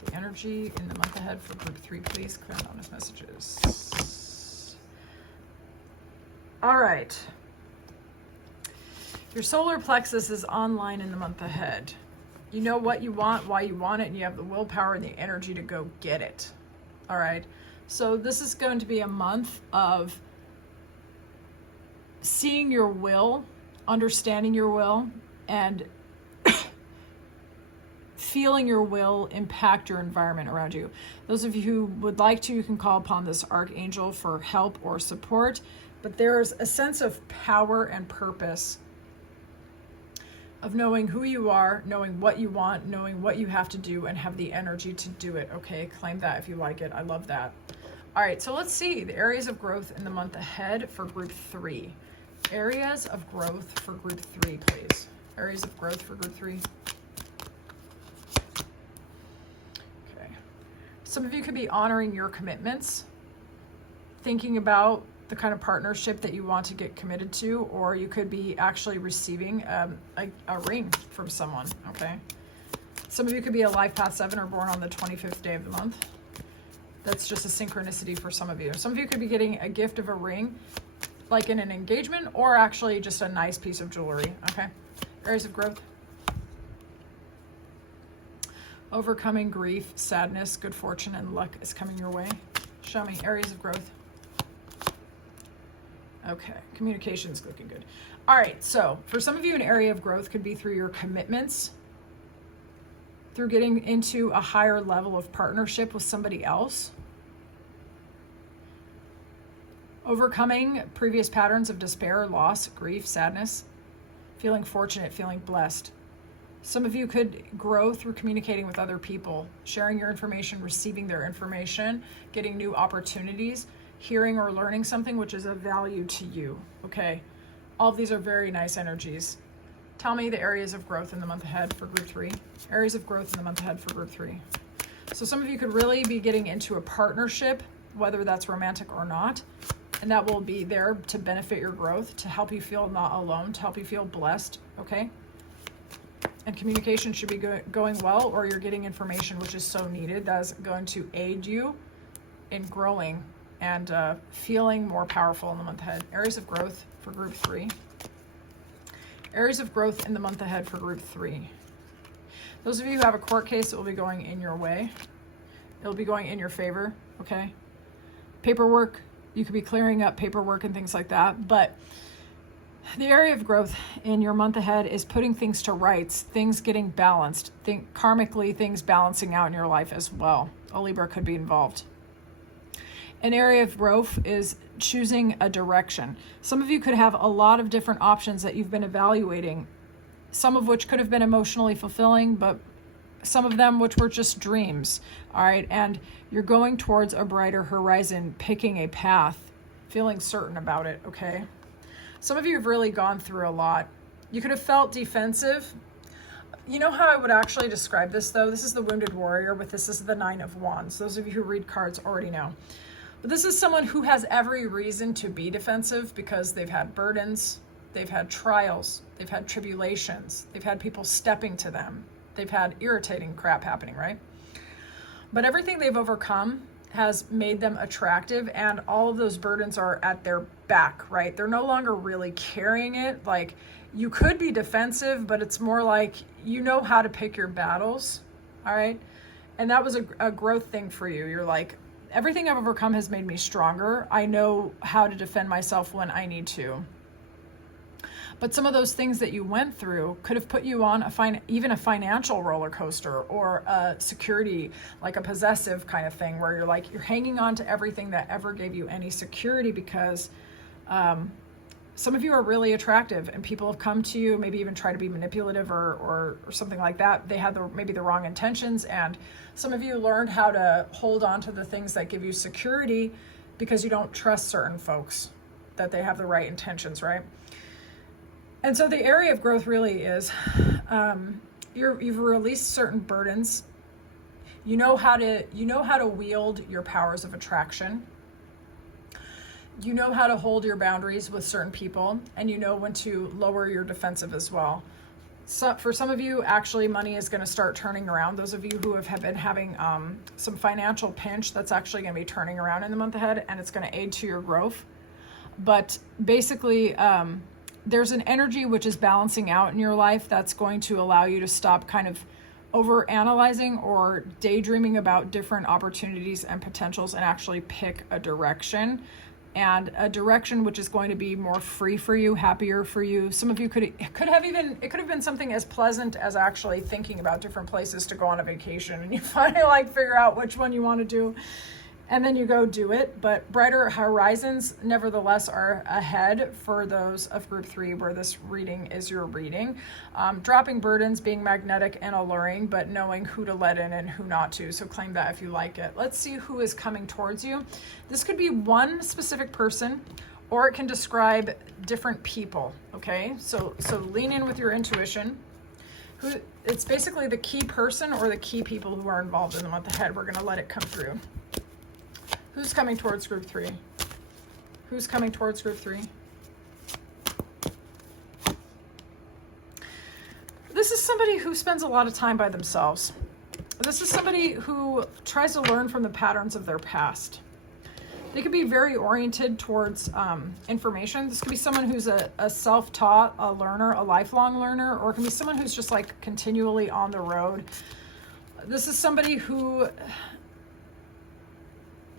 the energy in the month ahead for Group 3, please. Clear and honest messages. All right. Your solar plexus is online in the month ahead. You know what you want, why you want it, and you have the willpower and the energy to go get it. All right. So this is going to be a month of seeing your will, understanding your will, and feeling your will impact your environment around you. Those of you who would like to, you can call upon this archangel for help or support, but there's a sense of power and purpose of knowing who you are, knowing what you want, knowing what you have to do, and have the energy to do it. Okay, claim that if you like it. I love that. All right, so let's see the areas of growth in the month ahead for Group 3. Areas of growth for Group 3, please. Areas of growth for Group 3. Okay. Some of you could be honoring your commitments, thinking about the kind of partnership that you want to get committed to, or you could be actually receiving a ring from someone, okay? Some of you could be a life path 7 or born on the 25th day of the month. That's just a synchronicity for some of you. Some of you could be getting a gift of a ring, like in an engagement, or actually just a nice piece of jewelry, okay? Areas of growth. Overcoming grief, sadness, good fortune, and luck is coming your way. Show me areas of growth. Okay, communication's looking good. All right, so for some of you, an area of growth could be through your commitments, through getting into a higher level of partnership with somebody else, overcoming previous patterns of despair, loss, grief, sadness, feeling fortunate, feeling blessed. Some of you could grow through communicating with other people, sharing your information, receiving their information, getting new opportunities, hearing or learning something which is of value to you, okay? All of these are very nice energies. Tell me the areas of growth in the month ahead for Group 3. Areas of growth in the month ahead for Group 3. So some of you could really be getting into a partnership, whether that's romantic or not, and that will be there to benefit your growth, to help you feel not alone, to help you feel blessed, okay? And communication should be going well, or you're getting information which is so needed that is going to aid you in growing and feeling more powerful in the month ahead. Areas of growth for Group 3. Areas of growth in the month ahead for Group 3. Those of you who have a court case, it will be going in your way. It'll be going in your favor, okay? Paperwork, you could be clearing up paperwork and things like that, but the area of growth in your month ahead is putting things to rights, things getting balanced, karmically things balancing out in your life as well. A Libra could be involved. An area of growth is choosing a direction. Some of you could have a lot of different options that you've been evaluating, some of which could have been emotionally fulfilling, but some of them which were just dreams, all right? And you're going towards a brighter horizon, picking a path, feeling certain about it, okay? Some of you have really gone through a lot. You could have felt defensive. You know how I would actually describe this, though? This is the Wounded Warrior, but this is the 9 of Wands. Those of you who read cards already know. But this is someone who has every reason to be defensive because they've had burdens, They've had trials. They've had tribulations. They've had people stepping to them. They've had irritating crap happening, right? But everything they've overcome has made them attractive, and all of those burdens are at their back, right? They're no longer really carrying it. Like, you could be defensive, but it's more like you know how to pick your battles, all right? And that was a growth thing for you. You're like, everything I've overcome has made me stronger. I know how to defend myself when I need to. But some of those things that you went through could have put you on even a financial roller coaster, or a security, like a possessive kind of thing, where you're like, you're hanging on to everything that ever gave you any security, because some of you are really attractive and people have come to you, maybe even try to be manipulative or something like that. They had maybe the wrong intentions, and some of you learned how to hold on to the things that give you security because you don't trust certain folks, that they have the right intentions, right? And so the area of growth really is you've released certain burdens. You know how to wield your powers of attraction. You know how to hold your boundaries with certain people, and you know when to lower your defensive as well. So for some of you, actually, money is going to start turning around. Those of you who have been having some financial pinch, that's actually going to be turning around in the month ahead, and it's going to aid to your growth. But basically, there's an energy which is balancing out in your life that's going to allow you to stop kind of over analyzing or daydreaming about different opportunities and potentials, and actually pick a direction, and a direction which is going to be more free for you, happier for you. Some of you it could have been something as pleasant as actually thinking about different places to go on a vacation, and you finally figure out which one you want to do, and then you go do it. But brighter horizons nevertheless are ahead for those of group 3, where this reading is your reading. Dropping burdens, being magnetic and alluring, but knowing who to let in and who not to. So claim that if you like it. Let's see who is coming towards you. This could be one specific person, or it can describe different people, okay? So lean in with your intuition. It's basically the key person or the key people who are involved in the month ahead. We're gonna let it come through. Who's coming towards group 3? Who's coming towards group 3? This is somebody who spends a lot of time by themselves. This is somebody who tries to learn from the patterns of their past. They could be very oriented towards information. This could be someone who's a self-taught, a learner, a lifelong learner, or it can be someone who's just continually on the road. This is somebody who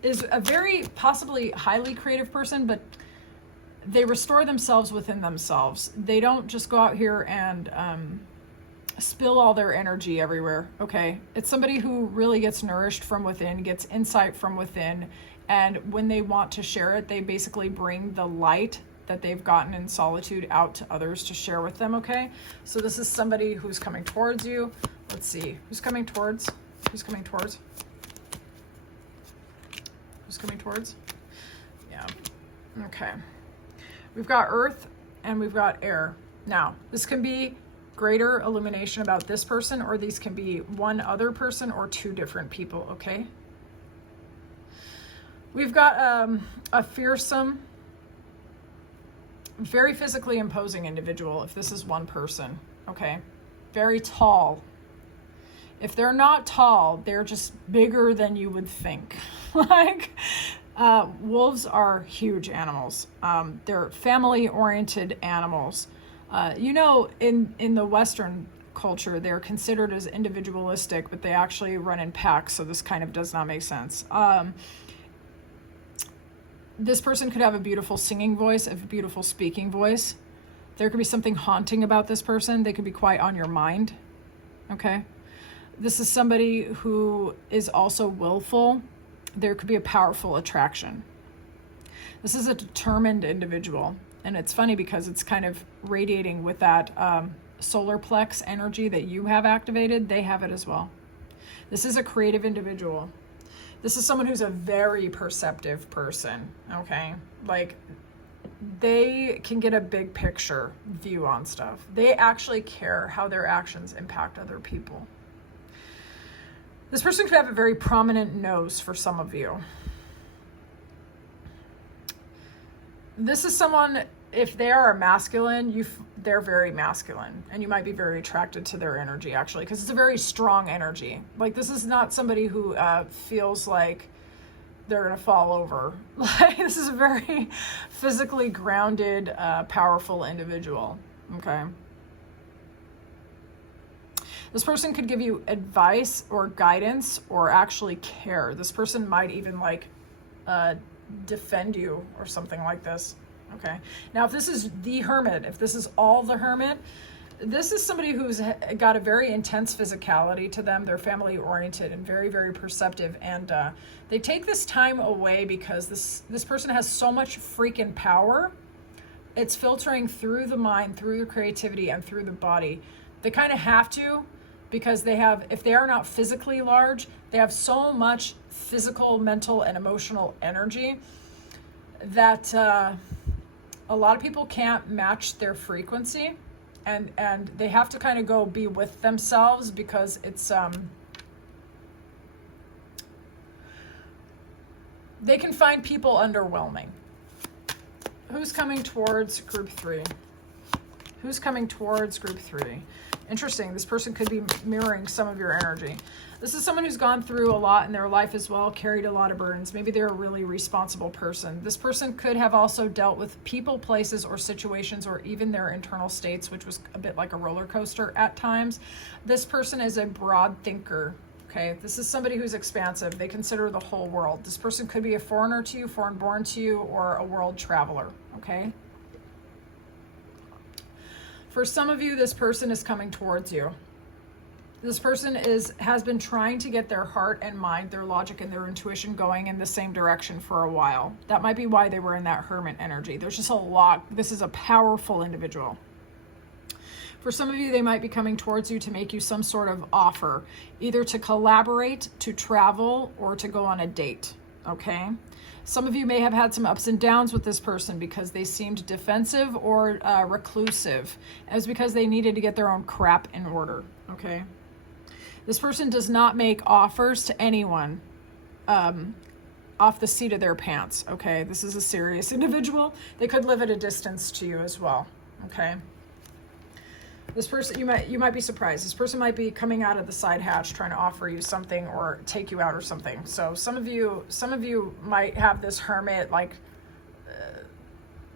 is a very possibly highly creative person, but they restore themselves within themselves. They don't just go out here and spill all their energy everywhere, okay? It's somebody who really gets nourished from within, gets insight from within, and when they want to share it, they basically bring the light that they've gotten in solitude out to others to share with them, okay? So this is somebody who's coming towards you. Let's see, who's coming towards? Who's coming towards? Who's coming towards? Yeah. Okay. We've got earth and we've got air. Now, this can be greater illumination about this person, or these can be one other person or two different people, okay? We've got a fearsome, very physically imposing individual, if this is one person, okay? Very tall. If they're not tall, they're just bigger than you would think. Wolves are huge animals. They're family-oriented animals. In the Western culture, they're considered as individualistic, but they actually run in packs, so this kind of does not make sense. This person could have a beautiful singing voice, a beautiful speaking voice. There could be something haunting about this person. They could be quite on your mind, okay? This is somebody who is also willful. There could be a powerful attraction. This is a determined individual. And it's funny because it's kind of radiating with that solar plex energy that you have activated. They have it as well. This is a creative individual. This is someone who's a very perceptive person, okay? They can get a big picture view on stuff. They actually care how their actions impact other people. This person could have a very prominent nose for some of you. This is someone if they are masculine, they're very masculine, and you might be very attracted to their energy, actually, because it's a very strong energy. Like, this is not somebody who feels like they're going to fall over. Like, this is a very physically grounded, powerful individual. Okay. This person could give you advice or guidance or actually care. This person might even like defend you or something like this. Okay. Now, if this is the Hermit, if this is all the Hermit, this is somebody who's got a very intense physicality to them. They're family oriented and very, very perceptive. And they take this time away because this person has so much freaking power. It's filtering through the mind, through the creativity, and through the body. They kind of have to, because they have, if they are not physically large, they have so much physical, mental, and emotional energy that a lot of people can't match their frequency, and they have to kind of go be with themselves, because it's they can find people underwhelming. Who's coming towards group 3? Who's coming towards group 3? Interesting. This person could be mirroring some of your energy. This is someone who's gone through a lot in their life as well, carried a lot of burdens. Maybe they're a really responsible person. This person could have also dealt with people, places, or situations, or even their internal states, which was a bit like a roller coaster at times. This person is a broad thinker. Okay, this is somebody who's expansive. They consider the whole world. This person could be a foreigner to you, foreign born to you, or a world traveler. Okay. For some of you, this person is coming towards you. This person has been trying to get their heart and mind, their logic and their intuition going in the same direction for a while. That might be why they were in that Hermit energy. There's just a lot. This is a powerful individual. For some of you, they might be coming towards you to make you some sort of offer, either to collaborate, to travel, or to go on a date. Okay? Some of you may have had some ups and downs with this person because they seemed defensive or reclusive. It was because they needed to get their own crap in order. Okay? This person does not make offers to anyone off the seat of their pants. Okay? This is a serious individual. They could live at a distance to you as well. Okay? This person, you might be surprised. This person might be coming out of the side hatch trying to offer you something or take you out or something. So some of you might have this Hermit, like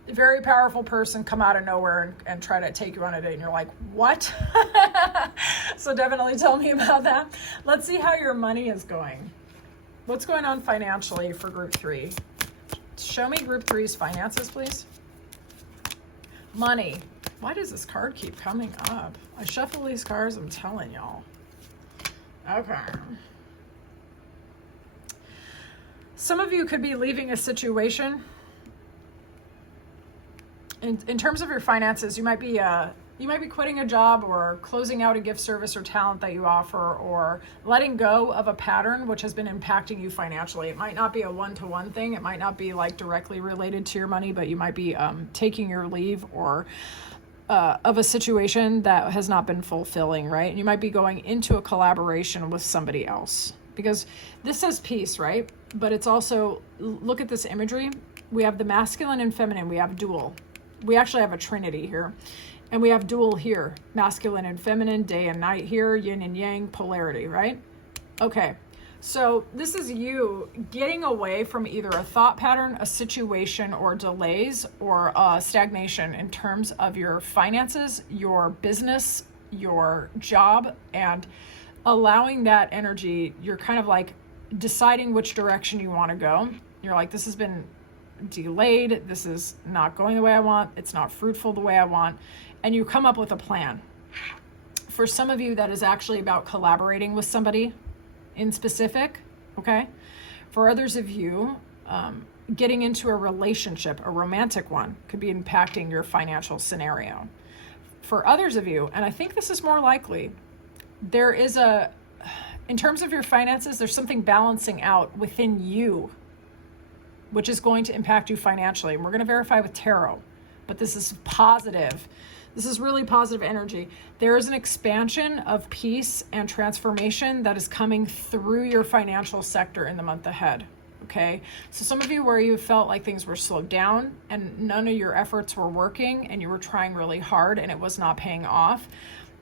very powerful person, come out of nowhere and try to take you on a date, and you're like, what? So definitely tell me about that. Let's see how your money is going. What's going on financially for group 3? Show me group 3's finances, please. Money. Why does this card keep coming up? I shuffle these cards, I'm telling y'all. Okay. Some of you could be leaving a situation. In terms of your finances, you might be quitting a job, or closing out a gift, service, or talent that you offer, or letting go of a pattern which has been impacting you financially. It might not be a one-to-one thing. It might not be like directly related to your money, but you might be taking your leave or of a situation that has not been fulfilling, right? And you might be going into a collaboration with somebody else, because this says peace, right? But it's also, look at this imagery. We have the masculine and feminine. We have dual. We actually have a trinity here. And we have dual here. Masculine and feminine, day and night here, yin and yang, polarity, right? Okay. So this is you getting away from either a thought pattern, a situation, or delays, or stagnation in terms of your finances, your business, your job, and allowing that energy. You're kind of like deciding which direction you want to go. You're like, this has been delayed. This is not going the way I want. It's not fruitful the way I want. And you come up with a plan. For some of you, that is actually about collaborating with somebody in specific, okay? For others of you, getting into a relationship, a romantic one, could be impacting your financial scenario. For others of you, and I think this is more likely, there is in terms of your finances, there's something balancing out within you, which is going to impact you financially. And we're going to verify with tarot, but this is positive. This is really positive energy. There is an expansion of peace and transformation that is coming through your financial sector in the month ahead. Okay, so some of you where you felt like things were slowed down and none of your efforts were working and you were trying really hard and it was not paying off,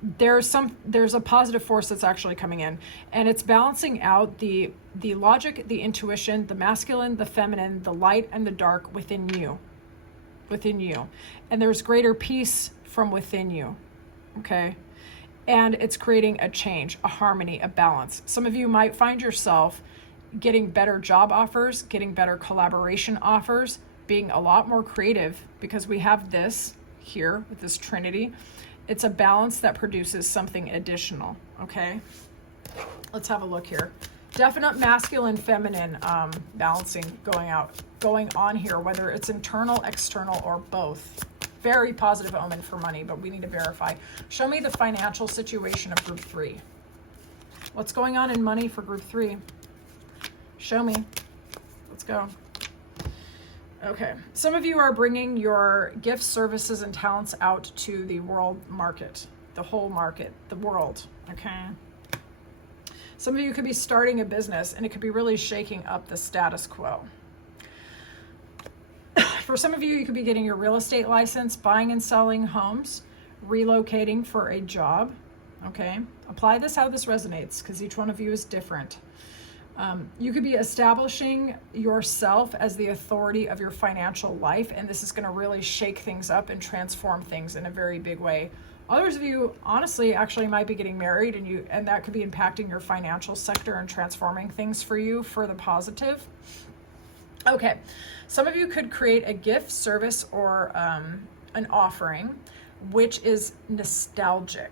there's a positive force that's actually coming in, and it's balancing out the logic, the intuition, the masculine, the feminine, the light and the dark within you, and there's greater peace from within you. Okay, and it's creating a change, a harmony, a balance. Some of you might find yourself getting better job offers, getting better collaboration offers, being a lot more creative, because we have this here with this Trinity. It's a balance that produces something additional. Okay, let's have a look here. Definite masculine, feminine balancing going on here, whether it's internal, external, or both. Very positive omen for money, but we need to verify. Show me the financial situation of group 3. What's going on in money for group 3? Show me. Let's go. Okay. Some of you are bringing your gifts, services, and talents out to the world market, the whole market, the world. Okay. Some of you could be starting a business and it could be really shaking up the status quo. For some of you, you could be getting your real estate license, buying and selling homes, relocating for a job. Okay. Apply this how this resonates, because each one of you is different. You could be establishing yourself as the authority of your financial life, and this is going to really shake things up and transform things in a very big way. Others of you, honestly, actually might be getting married, and that could be impacting your financial sector and transforming things for you for the positive. Okay, some of you could create a gift, service, or an offering, which is nostalgic.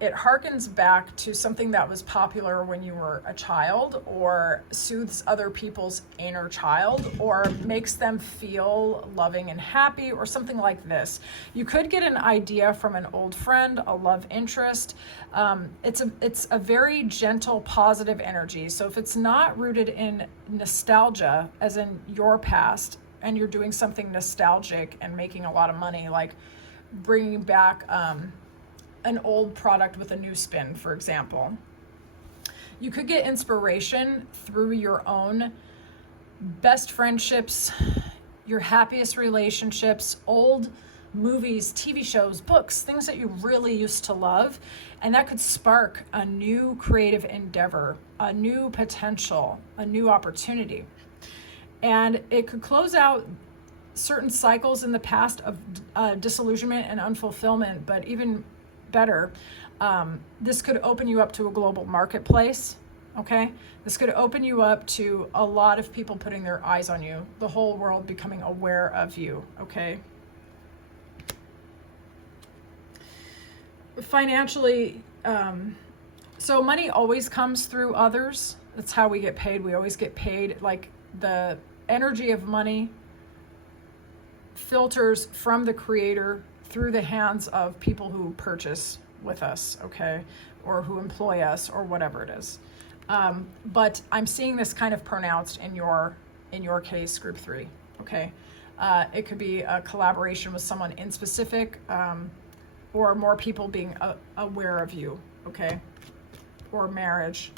It harkens back to something that was popular when you were a child, or soothes other people's inner child, or makes them feel loving and happy, or something like this. You could get an idea from an old friend, a love interest. It's a very gentle, positive energy. So if it's not rooted in nostalgia, as in your past, and you're doing something nostalgic and making a lot of money, like bringing back an old product with a new spin, for example. You could get inspiration through your own best friendships, your happiest relationships, old movies, TV shows, books, things that you really used to love. And that could spark a new creative endeavor, a new potential, a new opportunity. And it could close out certain cycles in the past of disillusionment and unfulfillment, but even better, this could open you up to a global marketplace. Okay, this could open you up to a lot of people putting their eyes on you, the whole world becoming aware of you. Okay, financially, so money always comes through others. That's how we get paid. We always get paid. Like, the energy of money filters from the creator through the hands of people who purchase with us, okay, or who employ us, or whatever it is. But I'm seeing this kind of pronounced in your case, group 3, okay? It could be a collaboration with someone in specific, or more people being aware of you, okay? Or marriage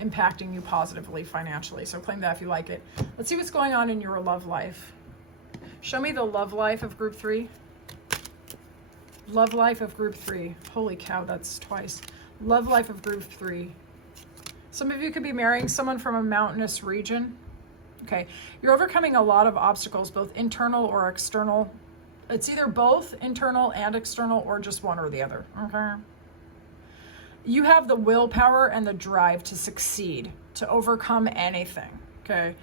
impacting you positively financially. So claim that if you like it. Let's see what's going on in your love life. Show me the love life of group 3. Love life of group 3. Holy cow, that's twice. Love life of group 3. Some of you could be marrying someone from a mountainous region. Okay, you're overcoming a lot of obstacles, both internal or external. It's either both internal and external, or just one or the other. Okay. You have the willpower and the drive to succeed, to overcome anything. Okay.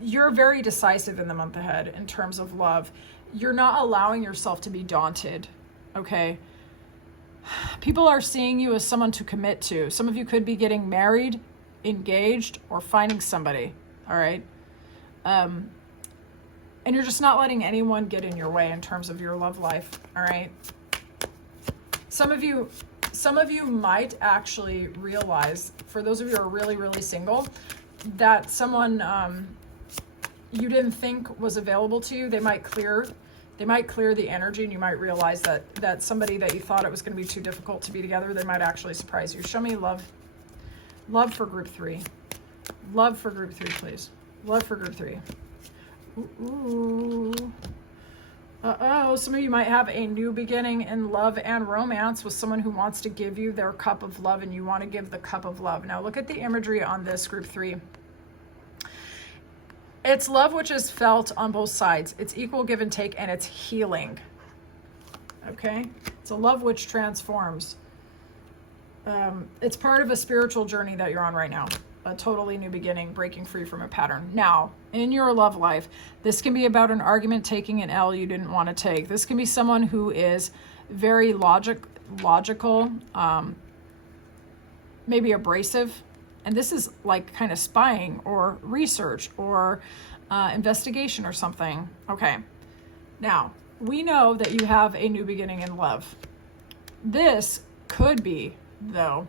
You're very decisive in the month ahead in terms of love. You're not allowing yourself to be daunted, okay? People are seeing you as someone to commit to. Some of you could be getting married, engaged, or finding somebody, all right? And you're just not letting anyone get in your way in terms of your love life, all right? Some of you might actually realize, for those of you who are really, really single, that someone you didn't think was available to you, they might clear the energy, and you might realize that somebody that you thought it was going to be too difficult to be together, they might actually surprise you. Show me love for group 3. Love for group 3, please. Love for group 3. Ooh. Uh-oh, some of you might have a new beginning in love and romance with someone who wants to give you their cup of love, and you want to give the cup of love. Now look at the imagery on this group 3. It's love which is felt on both sides. It's equal give and take, and it's healing. Okay? It's a love which transforms. It's part of a spiritual journey that you're on right now. A totally new beginning, breaking free from a pattern. Now, in your love life, this can be about an argument taking an L you didn't want to take. This can be someone who is very logical, maybe abrasive. And this is like kind of spying or research or investigation or something. Okay. Now, we know that you have a new beginning in love. This could be, though,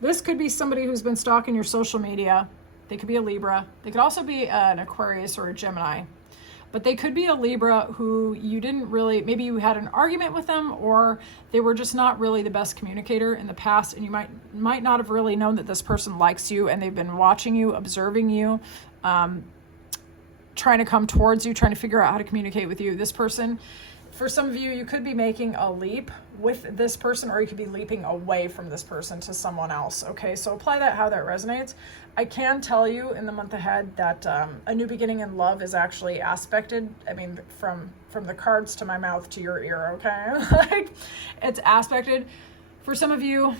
this could be somebody who's been stalking your social media. They could be a Libra. They could also be an Aquarius or a Gemini. But they could be a Libra who you didn't really, maybe you had an argument with them, or they were just not really the best communicator in the past, and you might not have really known that this person likes you, and they've been watching you, observing you, trying to come towards you, trying to figure out how to communicate with you. This person, for some of you, you could be making a leap with this person, or you could be leaping away from this person to someone else. Okay, so apply that how that resonates. I can tell you in the month ahead that a new beginning in love is actually aspected. I mean, from the cards to my mouth to your ear, okay? Like, it's aspected. For some of you,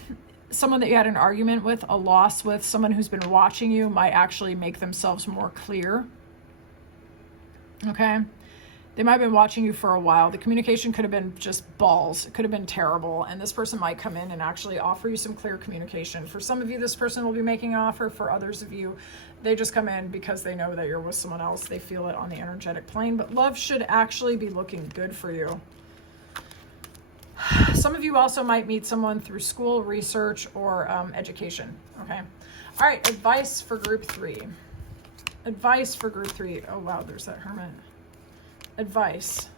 someone that you had an argument with, a loss with, someone who's been watching you might actually make themselves more clear. Okay? They might have been watching you for a while. The communication could have been just balls. It could have been terrible. And this person might come in and actually offer you some clear communication. For some of you, this person will be making an offer. For others of you, they just come in because they know that you're with someone else. They feel it on the energetic plane. But love should actually be looking good for you. Some of you also might meet someone through school, research, or education. Okay. All right. Advice for group 3. Advice for group 3. Oh, wow. There's that hermit. Advice.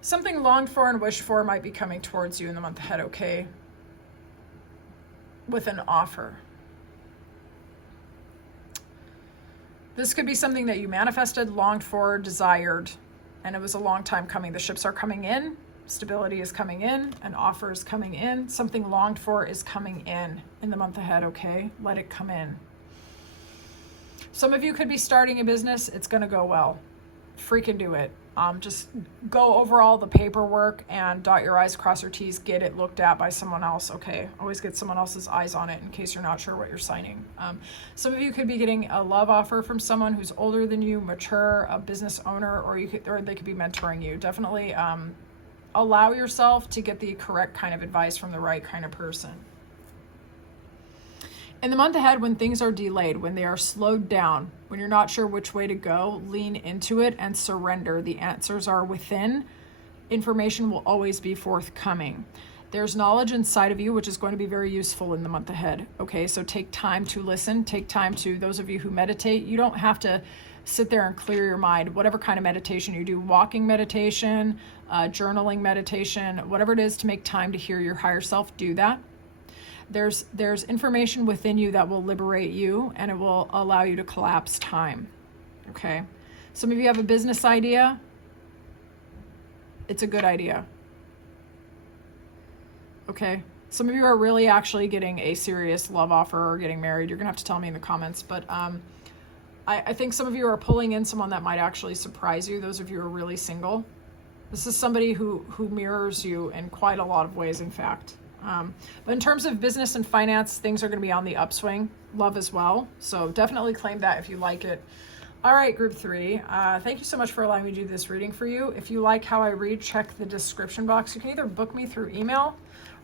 Something longed for and wished for might be coming towards you in the month ahead, okay? With an offer. This could be something that you manifested, longed for, desired, and it was a long time coming. The ships are coming in, stability is coming in, an offer is coming in, something longed for is coming in the month ahead, okay? Let it come in. Some of you could be starting a business. It's going to go well. Freaking do it. Just go over all the paperwork and dot your I's, cross your T's, get it looked at by someone else. Okay. Always get someone else's eyes on it in case you're not sure what you're signing. Some of you could be getting a love offer from someone who's older than you, mature, a business owner, or they could be mentoring you. Definitely allow yourself to get the correct kind of advice from the right kind of person. In the month ahead, when things are delayed, when they are slowed down, when you're not sure which way to go, lean into it and surrender. The answers are within. Information will always be forthcoming. There's knowledge inside of you, which is going to be very useful in the month ahead. Okay, so take time to listen. Take time to, those of you who meditate, you don't have to sit there and clear your mind. Whatever kind of meditation you do, walking meditation, journaling meditation, whatever it is to make time to hear your higher self, do that. There's information within you that will liberate you, and it will allow you to collapse time. Okay? Some of you have a business idea. It's a good idea. Okay? Some of you are really actually getting a serious love offer or getting married. You're going to have to tell me in the comments, but I think some of you are pulling in someone that might actually surprise you. Those of you who are really single. This is somebody who mirrors you in quite a lot of ways, in fact. But in terms of business and finance, things are going to be on the upswing. Love as well. So definitely claim that if you like it. All right, group 3. Thank you so much for allowing me to do this reading for you. If you like how I read, check the description box. You can either book me through email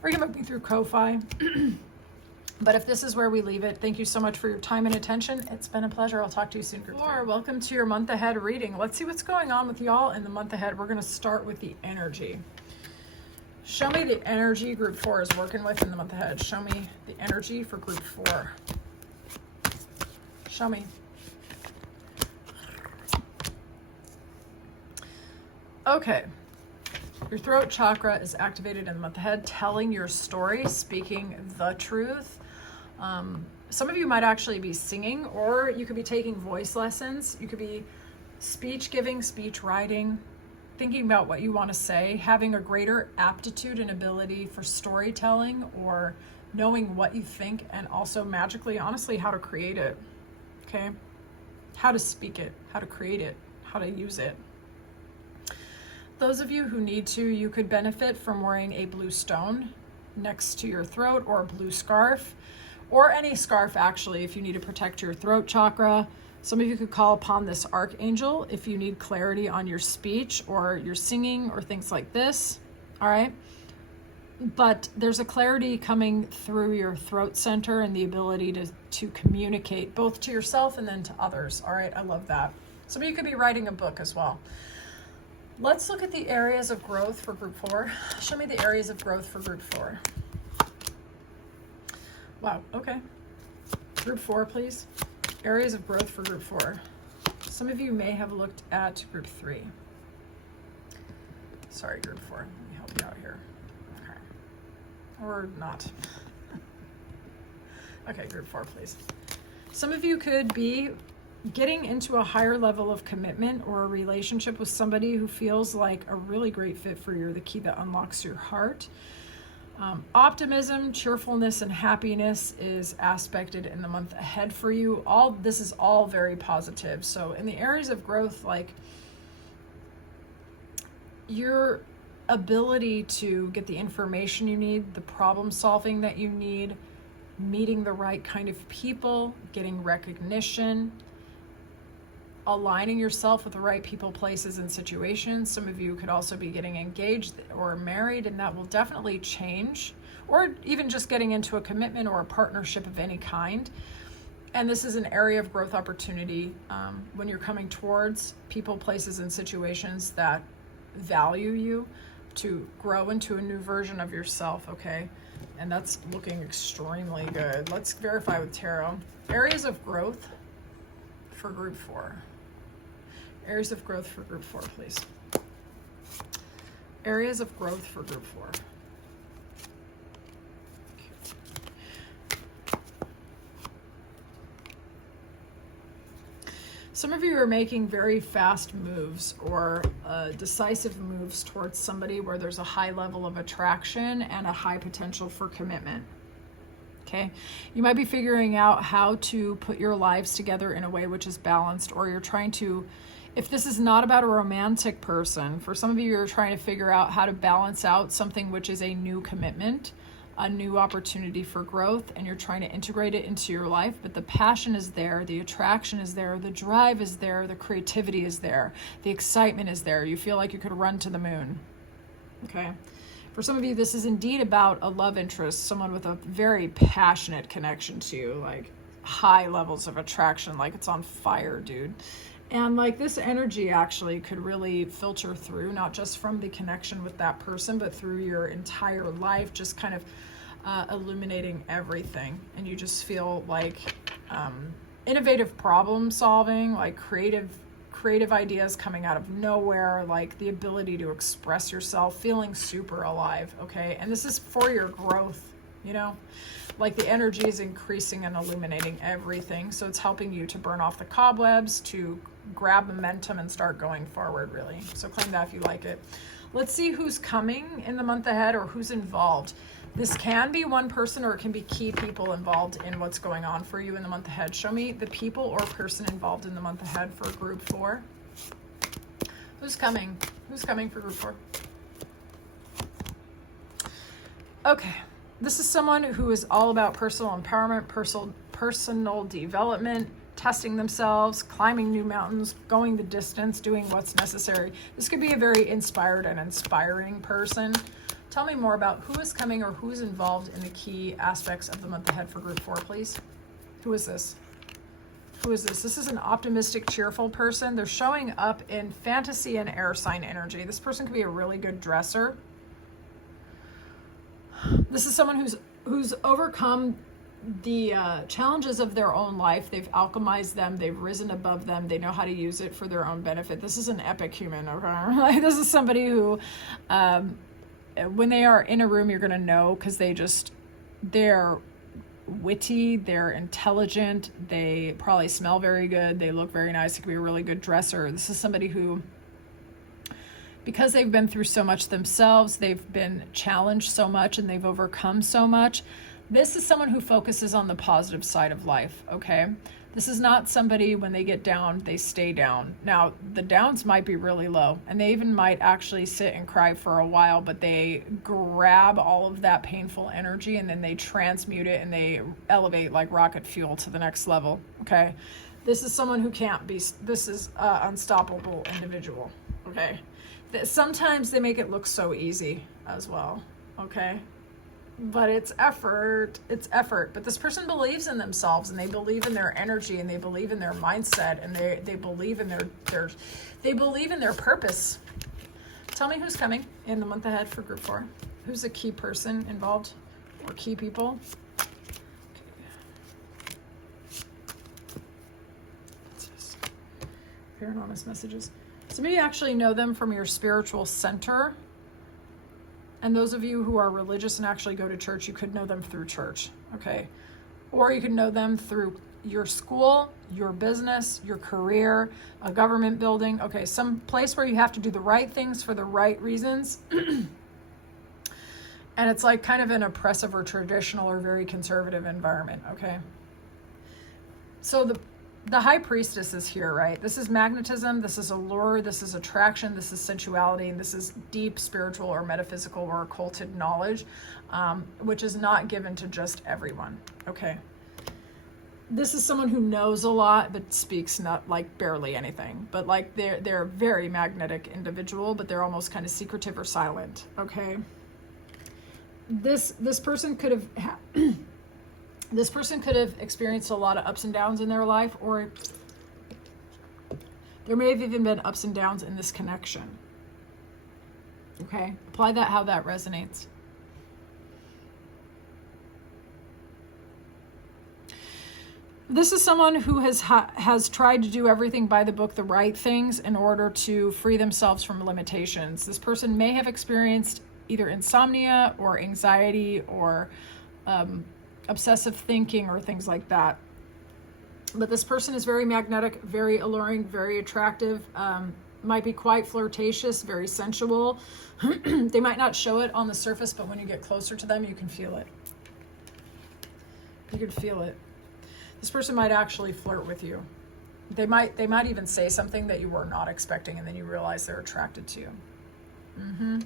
or you can book me through Ko-Fi. But if this is where we leave it, thank you so much for your time and attention. It's been a pleasure. I'll talk to you soon, group 4. Welcome to your month ahead reading. Let's see what's going on with y'all in the month ahead. We're going to start with the energy. Show me the energy group 4 is working with in the month ahead. Show me the energy for group 4. Show me. Okay. Your throat chakra is activated in the month ahead, telling your story, speaking the truth. Some of you might actually be singing, or you could be taking voice lessons. You could be speech giving, speech writing, thinking about what you want to say, having a greater aptitude and ability for storytelling, or knowing what you think, and also magically, honestly, how to create it. Okay? How to speak it, how to create it, how to use it. Those of you who need to, you could benefit from wearing a blue stone next to your throat, or a blue scarf, or any scarf actually if you need to protect your throat chakra. Some of you could call upon this archangel if you need clarity on your speech or your singing or things like this. All right. But there's a clarity coming through your throat center and the ability to communicate both to yourself and then to others. All right. I love that. Some of you could be writing a book as well. Let's look at the areas of growth for group 4. Show me the areas of growth for group 4. Wow, okay. Group 4, please. Areas of growth for group 4. Some of you may have looked at group 3. Sorry, group 4. Let me help you out here. Okay. Or not. Okay, group 4, please. Some of you could be getting into a higher level of commitment or a relationship with somebody who feels like a really great fit for you, the key that unlocks your heart. Optimism, cheerfulness, and happiness is aspected in the month ahead for you. This is all very positive. So in the areas of growth, like your ability to get the information you need, the problem solving that you need, meeting the right kind of people, getting recognition, aligning yourself with the right people, places, and situations. Some of you could also be getting engaged or married, and that will definitely change, or even just getting into a commitment or a partnership of any kind. And this is an area of growth opportunity when you're coming towards people, places, and situations that value you to grow into a new version of yourself, okay? And that's looking extremely good. Let's verify with tarot. Areas of growth for group 4. Areas of growth for group 4, please. Areas of growth for group 4. Some of you are making very fast moves or decisive moves towards somebody where there's a high level of attraction and a high potential for commitment. Okay, you might be figuring out how to put your lives together in a way which is balanced, or you're trying to, if this is not about a romantic person, for some of you, you're trying to figure out how to balance out something which is a new commitment, a new opportunity for growth, and you're trying to integrate it into your life, but the passion is there, the attraction is there, the drive is there, the creativity is there, the excitement is there. You feel like you could run to the moon. Okay. For some of you, this is indeed about a love interest, someone with a very passionate connection to you, like high levels of attraction, like it's on fire, dude. And like this energy actually could really filter through, not just from the connection with that person, but through your entire life, just kind of illuminating everything. And you just feel like innovative problem solving, like creative ideas coming out of nowhere, like the ability to express yourself, feeling super alive, okay? And this is for your growth, you know? Like the energy is increasing and illuminating everything. So it's helping you to burn off the cobwebs, to grab momentum and start going forward, really. So claim that if you like it. Let's see who's coming in the month ahead or who's involved. This can be one person or it can be key people involved in what's going on for you in the month ahead. Show me the people or person involved in the month ahead for group 4. Who's coming? Who's coming for group 4? Okay. This is someone who is all about personal empowerment, personal development, testing themselves, climbing new mountains, going the distance, doing what's necessary. This could be a very inspired and inspiring person. Tell me more about who is coming or who is involved in the key aspects of the month ahead for group 4, please. Who is this? Who is this? This is an optimistic, cheerful person. They're showing up in fantasy and air sign energy. This person could be a really good dresser. This is someone who's overcome the challenges of their own life, they've alchemized them, they've risen above them, they know how to use it for their own benefit. This is an epic human, okay? Like, this is somebody who, when they are in a room, you're going to know, because they're witty, they're intelligent, they probably smell very good, they look very nice, they could be a really good dresser. This is somebody who, because they've been through so much themselves, they've been challenged so much, and they've overcome so much. This is someone who focuses on the positive side of life, okay? This is not somebody, when they get down, they stay down. Now, the downs might be really low, and they even might actually sit and cry for a while, but they grab all of that painful energy, and then they transmute it, and they elevate like rocket fuel to the next level, okay? This is someone who can't be, this is an unstoppable individual, okay? Sometimes they make it look so easy as well, okay? But it's effort, but this person believes in themselves, and they believe in their energy, and they believe in their mindset, and they believe in they believe in their purpose. Tell me who's coming in the month ahead for group 4. Who's a key person involved, or key people? What's this? Anonymous messages. Some of you actually know them from your spiritual center. And those of you who are religious and actually go to church, you could know them through church, okay? Or you could know them through your school, your business, your career, a government building, okay? Some place where you have to do the right things for the right reasons. And it's like kind of an oppressive or traditional or very conservative environment, okay? So the high priestess is here, right? This is magnetism, this is allure, this is attraction, this is sensuality, and this is deep spiritual or metaphysical or occulted knowledge, which is not given to just everyone, okay? This is someone who knows a lot, but speaks not like barely anything, but like they're a very magnetic individual, but they're almost kind of secretive or silent, okay? This person could have this person could have experienced a lot of ups and downs in their life, or there may have even been ups and downs in this connection. Okay, apply that how that resonates. This is someone who has tried to do everything by the book, the right things, in order to free themselves from limitations. This person may have experienced either insomnia or anxiety or obsessive thinking or things like that. But this person is very magnetic, very alluring, very attractive, might be quite flirtatious, very sensual. They might not show it on the surface, but when you get closer to them, you can feel it. You can feel it. This person might actually flirt with you. They might even say something that you were not expecting, and then you realize they're attracted to you.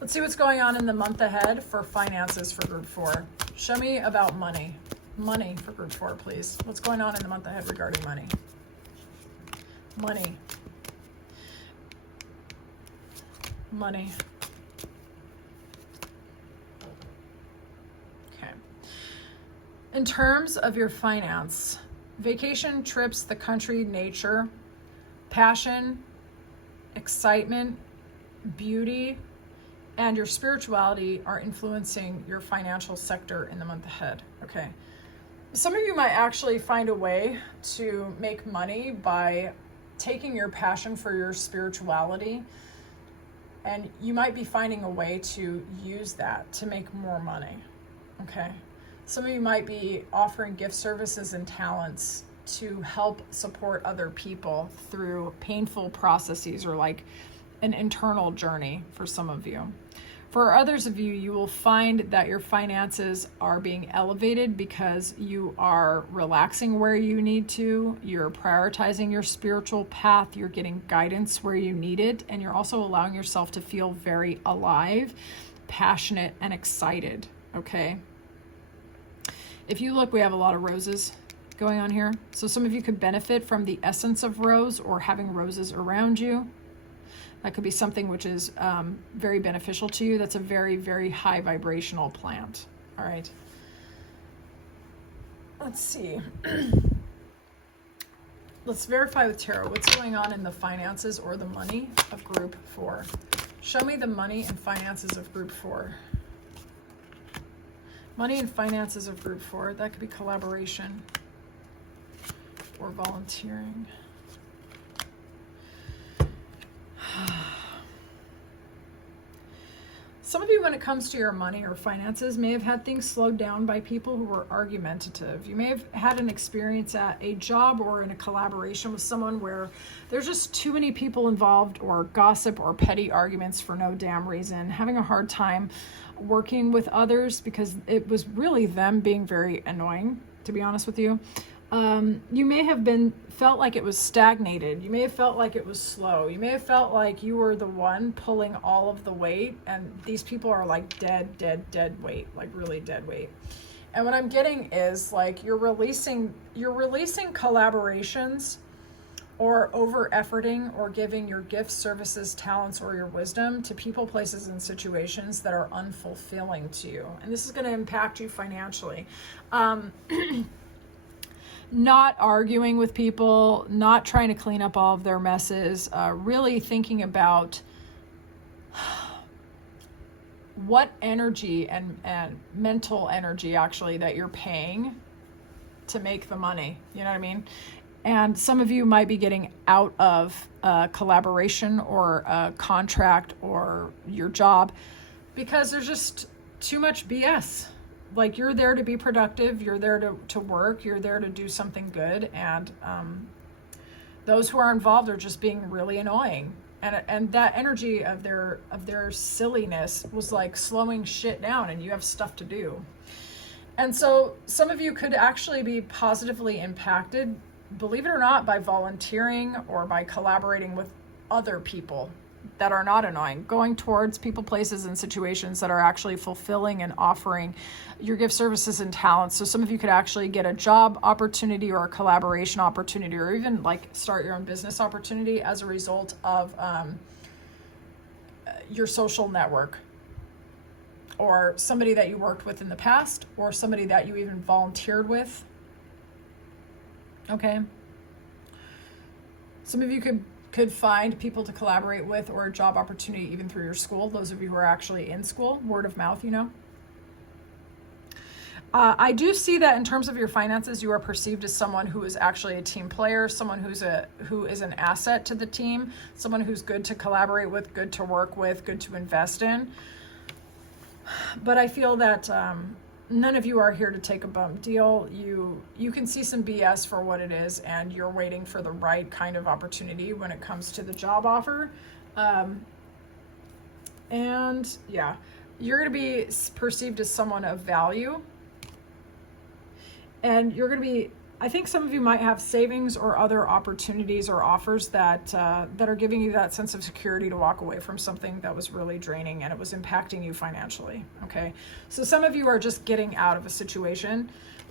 Let's see what's going on in the month ahead for finances for group 4. Show me about money. Money for group 4, please. What's going on in the month ahead regarding money? Money. Money. Okay. In terms of your finance, vacation, trips, the country, nature, passion, excitement, beauty, and your spirituality are influencing your financial sector in the month ahead, okay? Some of you might actually find a way to make money by taking your passion for your spirituality, and you might be finding a way to use that to make more money, okay? Some of you might be offering gift services and talents to help support other people through painful processes, or like an internal journey for some of you. For others of you, you will find that your finances are being elevated because you are relaxing where you need to, you're prioritizing your spiritual path, you're getting guidance where you need it, and you're also allowing yourself to feel very alive, passionate, and excited, okay? If you look, we have a lot of roses going on here. So some of you could benefit from the essence of rose or having roses around you. That could be something which is very beneficial to you. That's a very, very high vibrational plant. All right. Let's see. Let's verify with tarot. What's going on in the finances or the money of group 4? Show me the money and finances of group 4. Money and finances of group 4. That could be collaboration or volunteering. Some of you, when it comes to your money or finances, may have had things slowed down by people who were argumentative. You may have had an experience at a job or in a collaboration with someone where there's just too many people involved, or gossip or petty arguments for no damn reason, having a hard time working with others because it was really them being very annoying, to be honest with you. You may have felt like it was stagnated. You may have felt like it was slow. You may have felt like you were the one pulling all of the weight, and these people are like dead weight, like really dead weight. And what I'm getting is like you're releasing collaborations or over efforting or giving your gifts, services, talents, or your wisdom to people, places, and situations that are unfulfilling to you. And this is going to impact you financially. Not arguing with people, not trying to clean up all of their messes, really thinking about what energy and mental energy actually that you're paying to make the money. You know what I mean? And some of you might be getting out of a collaboration or a contract or your job because there's just too much BS. Like, you're there to be productive, you're there to work, you're there to do something good, and those who are involved are just being really annoying. And that energy of their silliness was like slowing shit down, and you have stuff to do. And so some of you could actually be positively impacted, believe it or not, by volunteering or by collaborating with other people that are not annoying, going towards people, places, and situations that are actually fulfilling and offering your gift, services, and talents. So some of you could actually get a job opportunity or a collaboration opportunity, or even like start your own business opportunity as a result of your social network, or somebody that you worked with in the past, or somebody that you even volunteered with. Okay. Some of you could find people to collaborate with or a job opportunity even through your school. Those of you who are actually in school, word of mouth, you know. I do see that in terms of your finances, you are perceived as someone who is actually a team player, someone who is an asset to the team, someone who's good to collaborate with, good to work with, good to invest in. But I feel that none of you are here to take a bump deal. You can see some BS for what it is, and you're waiting for the right kind of opportunity when it comes to the job offer. And yeah, you're going to be perceived as someone of value. And you're going to be, I think some of you might have savings or other opportunities or offers that are giving you that sense of security to walk away from something that was really draining and it was impacting you financially. Okay. So some of you are just getting out of a situation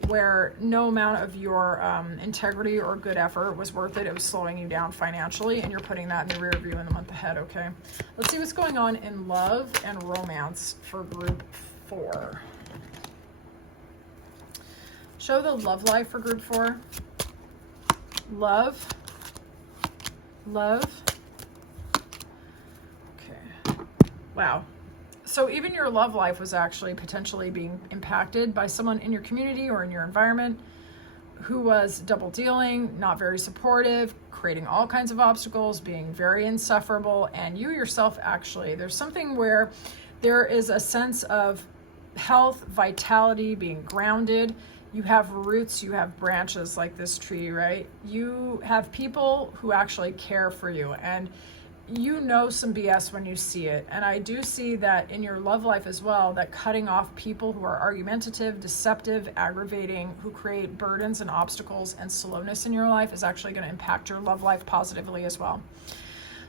where no amount of your integrity or good effort was worth it. It was slowing you down financially, and you're putting that in the rear view in the month ahead. Okay. Let's see what's going on in love and romance for group 4. Show the love life for group 4. Love. Okay. Wow. So even your love life was actually potentially being impacted by someone in your community or in your environment who was double dealing, not very supportive, creating all kinds of obstacles, being very insufferable. And you yourself, actually, there's something where there is a sense of health, vitality, being grounded. You have roots, you have branches like this tree, right? You have people who actually care for you, and you know some BS when you see it. And I do see that in your love life as well, that cutting off people who are argumentative, deceptive, aggravating, who create burdens and obstacles and slowness in your life is actually going to impact your love life positively as well.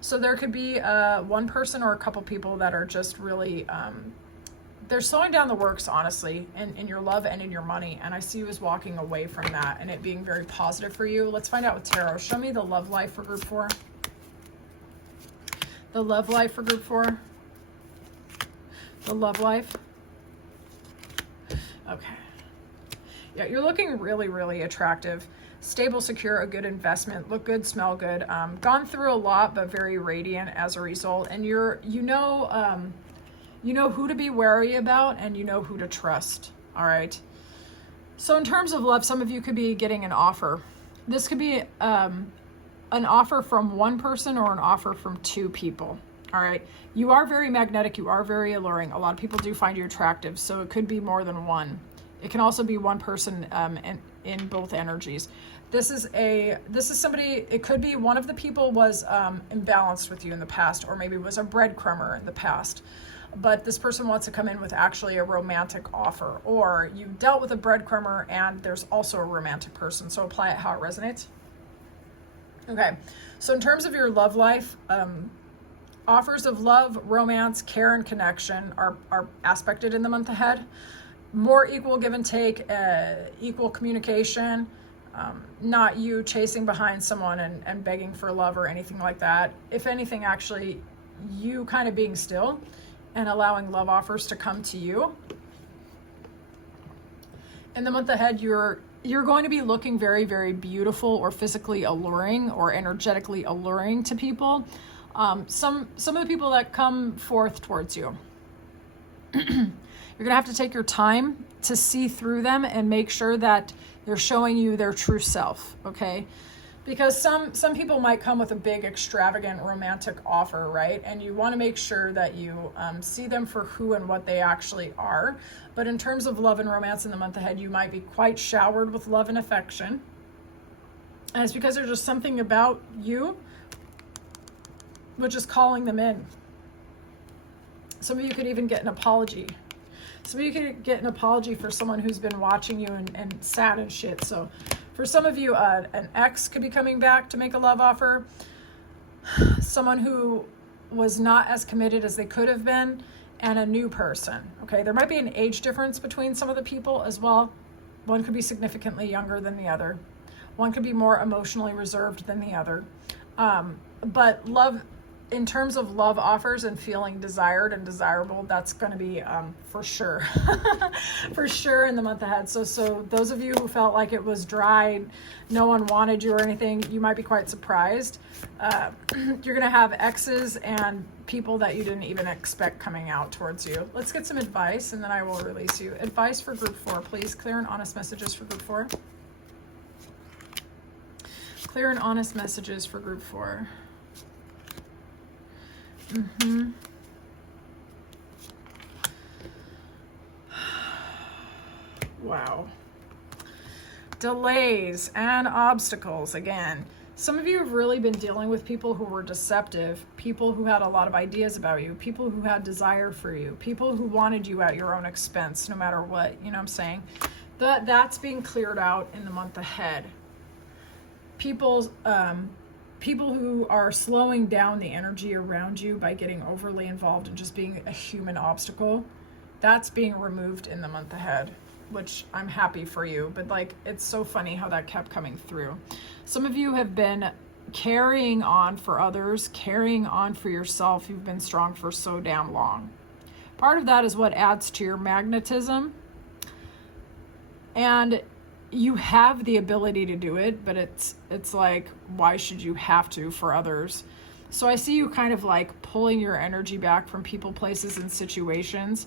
So there could be one person or a couple people that are just really they're slowing down the works, honestly, in your love and in your money. And I see you as walking away from that and it being very positive for you. Let's find out with tarot. Show me the love life for group 4. The love life for group 4. The love life. Okay. Yeah, you're looking really, really attractive. Stable, secure, a good investment, look good, smell good. Gone through a lot, but very radiant as a result. And you know who to be wary about, and you know who to trust. All right. So in terms of love, some of you could be getting an offer. This could be an offer from one person or an offer from two people. All right. You are very magnetic. You are very alluring. A lot of people do find you attractive. So it could be more than one. It can also be one person in both energies. This is somebody, it could be one of the people was imbalanced with you in the past, or maybe was a breadcrumber in the past. But this person wants to come in with actually a romantic offer, or you dealt with a breadcrumber and there's also a romantic person. So apply it how it resonates. Okay. So in terms of your love life, offers of love, romance, care, and connection are aspected in the month ahead. More equal give and take, equal communication, not you chasing behind someone and begging for love or anything like that. If anything, actually, you kind of being still and allowing love offers to come to you. In the month ahead, you're going to be looking very, very beautiful or physically alluring or energetically alluring to people. Some of the people that come forth towards you. You're going to have to take your time to see through them and make sure that they're showing you their true self, okay? Because some people might come with a big, extravagant, romantic offer, right? And you want to make sure that you see them for who and what they actually are. But in terms of love and romance in the month ahead, you might be quite showered with love and affection. And it's because there's just something about you which is calling them in. Some of you could even get an apology. Some of you could get an apology for someone who's been watching you and sad and shit. So for some of you, an ex could be coming back to make a love offer. Someone who was not as committed as they could have been, and a new person. Okay, there might be an age difference between some of the people as well. One could be significantly younger than the other. One could be more emotionally reserved than the other. But love, in terms of love offers and feeling desired and desirable, that's going to be for sure, for sure in the month ahead. So those of you who felt like it was dry, no one wanted you or anything, you might be quite surprised. You're going to have exes and people that you didn't even expect coming out towards you. Let's get some advice and then I will release you. Advice for group 4, please. Clear and honest messages for group 4. Clear and honest messages for group 4. Wow. Delays and obstacles again. Some of you have really been dealing with people who were deceptive, people who had a lot of ideas about you, people who had desire for you, people who wanted you at your own expense, no matter what, you know what I'm saying? That's being cleared out in the month ahead. People who are slowing down the energy around you by getting overly involved and just being a human obstacle, that's being removed in the month ahead, which I'm happy for you. But like, it's so funny how that kept coming through. Some of you have been carrying on for others, carrying on for yourself. You've been strong for so damn long. Part of that is what adds to your magnetism. And you have the ability to do it, but it's like, why should you have to for others? So I see you kind of like pulling your energy back from people, places, and situations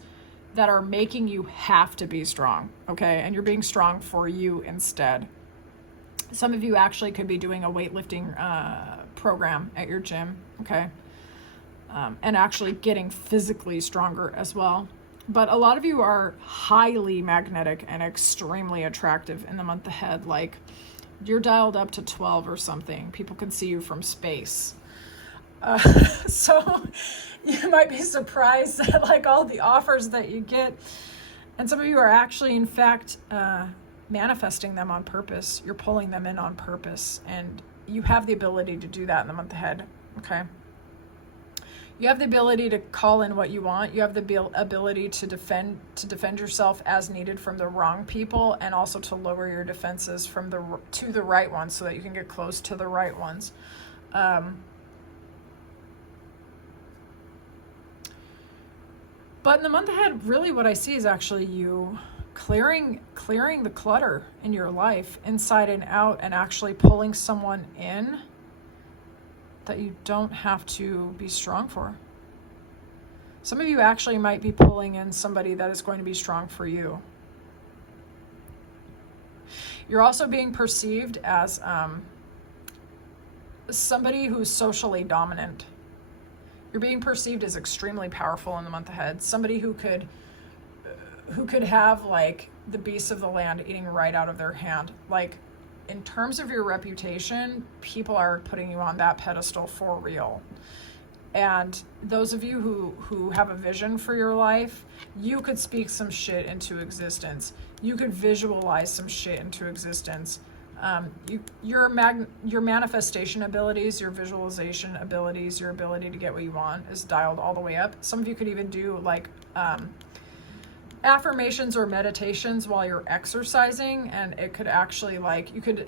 that are making you have to be strong, okay? And you're being strong for you instead. Some of you actually could be doing a weightlifting program at your gym, okay? And actually getting physically stronger as well. But a lot of you are highly magnetic and extremely attractive in the month ahead. Like, you're dialed up to 12 or something. People can see you from space. So you might be surprised at like all the offers that you get. And some of you are actually, in fact, manifesting them on purpose. You're pulling them in on purpose. And you have the ability to do that in the month ahead, okay? You have the ability to call in what you want. You have the ability to defend yourself as needed from the wrong people, and also to lower your defenses from to the right ones so that you can get close to the right ones. But in the month ahead, really what I see is actually you clearing the clutter in your life inside and out, and actually pulling someone in that you don't have to be strong for. Some of you actually might be pulling in somebody that is going to be strong for you. You're also being perceived as somebody who's socially dominant. You're being perceived as extremely powerful in the month ahead. Somebody who could have like the beasts of the land eating right out of their hand. Like, in terms of your reputation, people are putting you on that pedestal for real. And those of you who have a vision for your life, you could speak some shit into existence. You could visualize some shit into existence. Your manifestation abilities, your visualization abilities, your ability to get what you want is dialed all the way up. Some of you could even do like affirmations or meditations while you're exercising, and it could actually, like, you could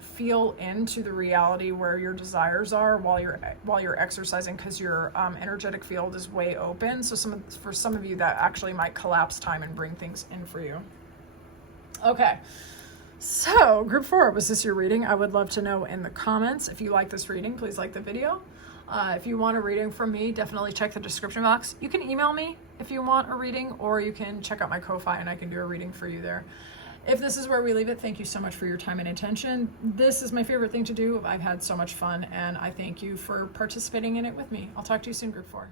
feel into the reality where your desires are while you're exercising, because your energetic field is way open. So for some of you, that actually might collapse time and bring things in for you. Okay. So, group 4, was this your reading? I would love to know in the comments. If you like this reading, please like the video. If you want a reading from me, definitely check the description box. You can email me if you want a reading, or you can check out my Ko-Fi and I can do a reading for you there. If this is where we leave it, thank you so much for your time and attention. This is my favorite thing to do. I've had so much fun, and I thank you for participating in it with me. I'll talk to you soon, group 4.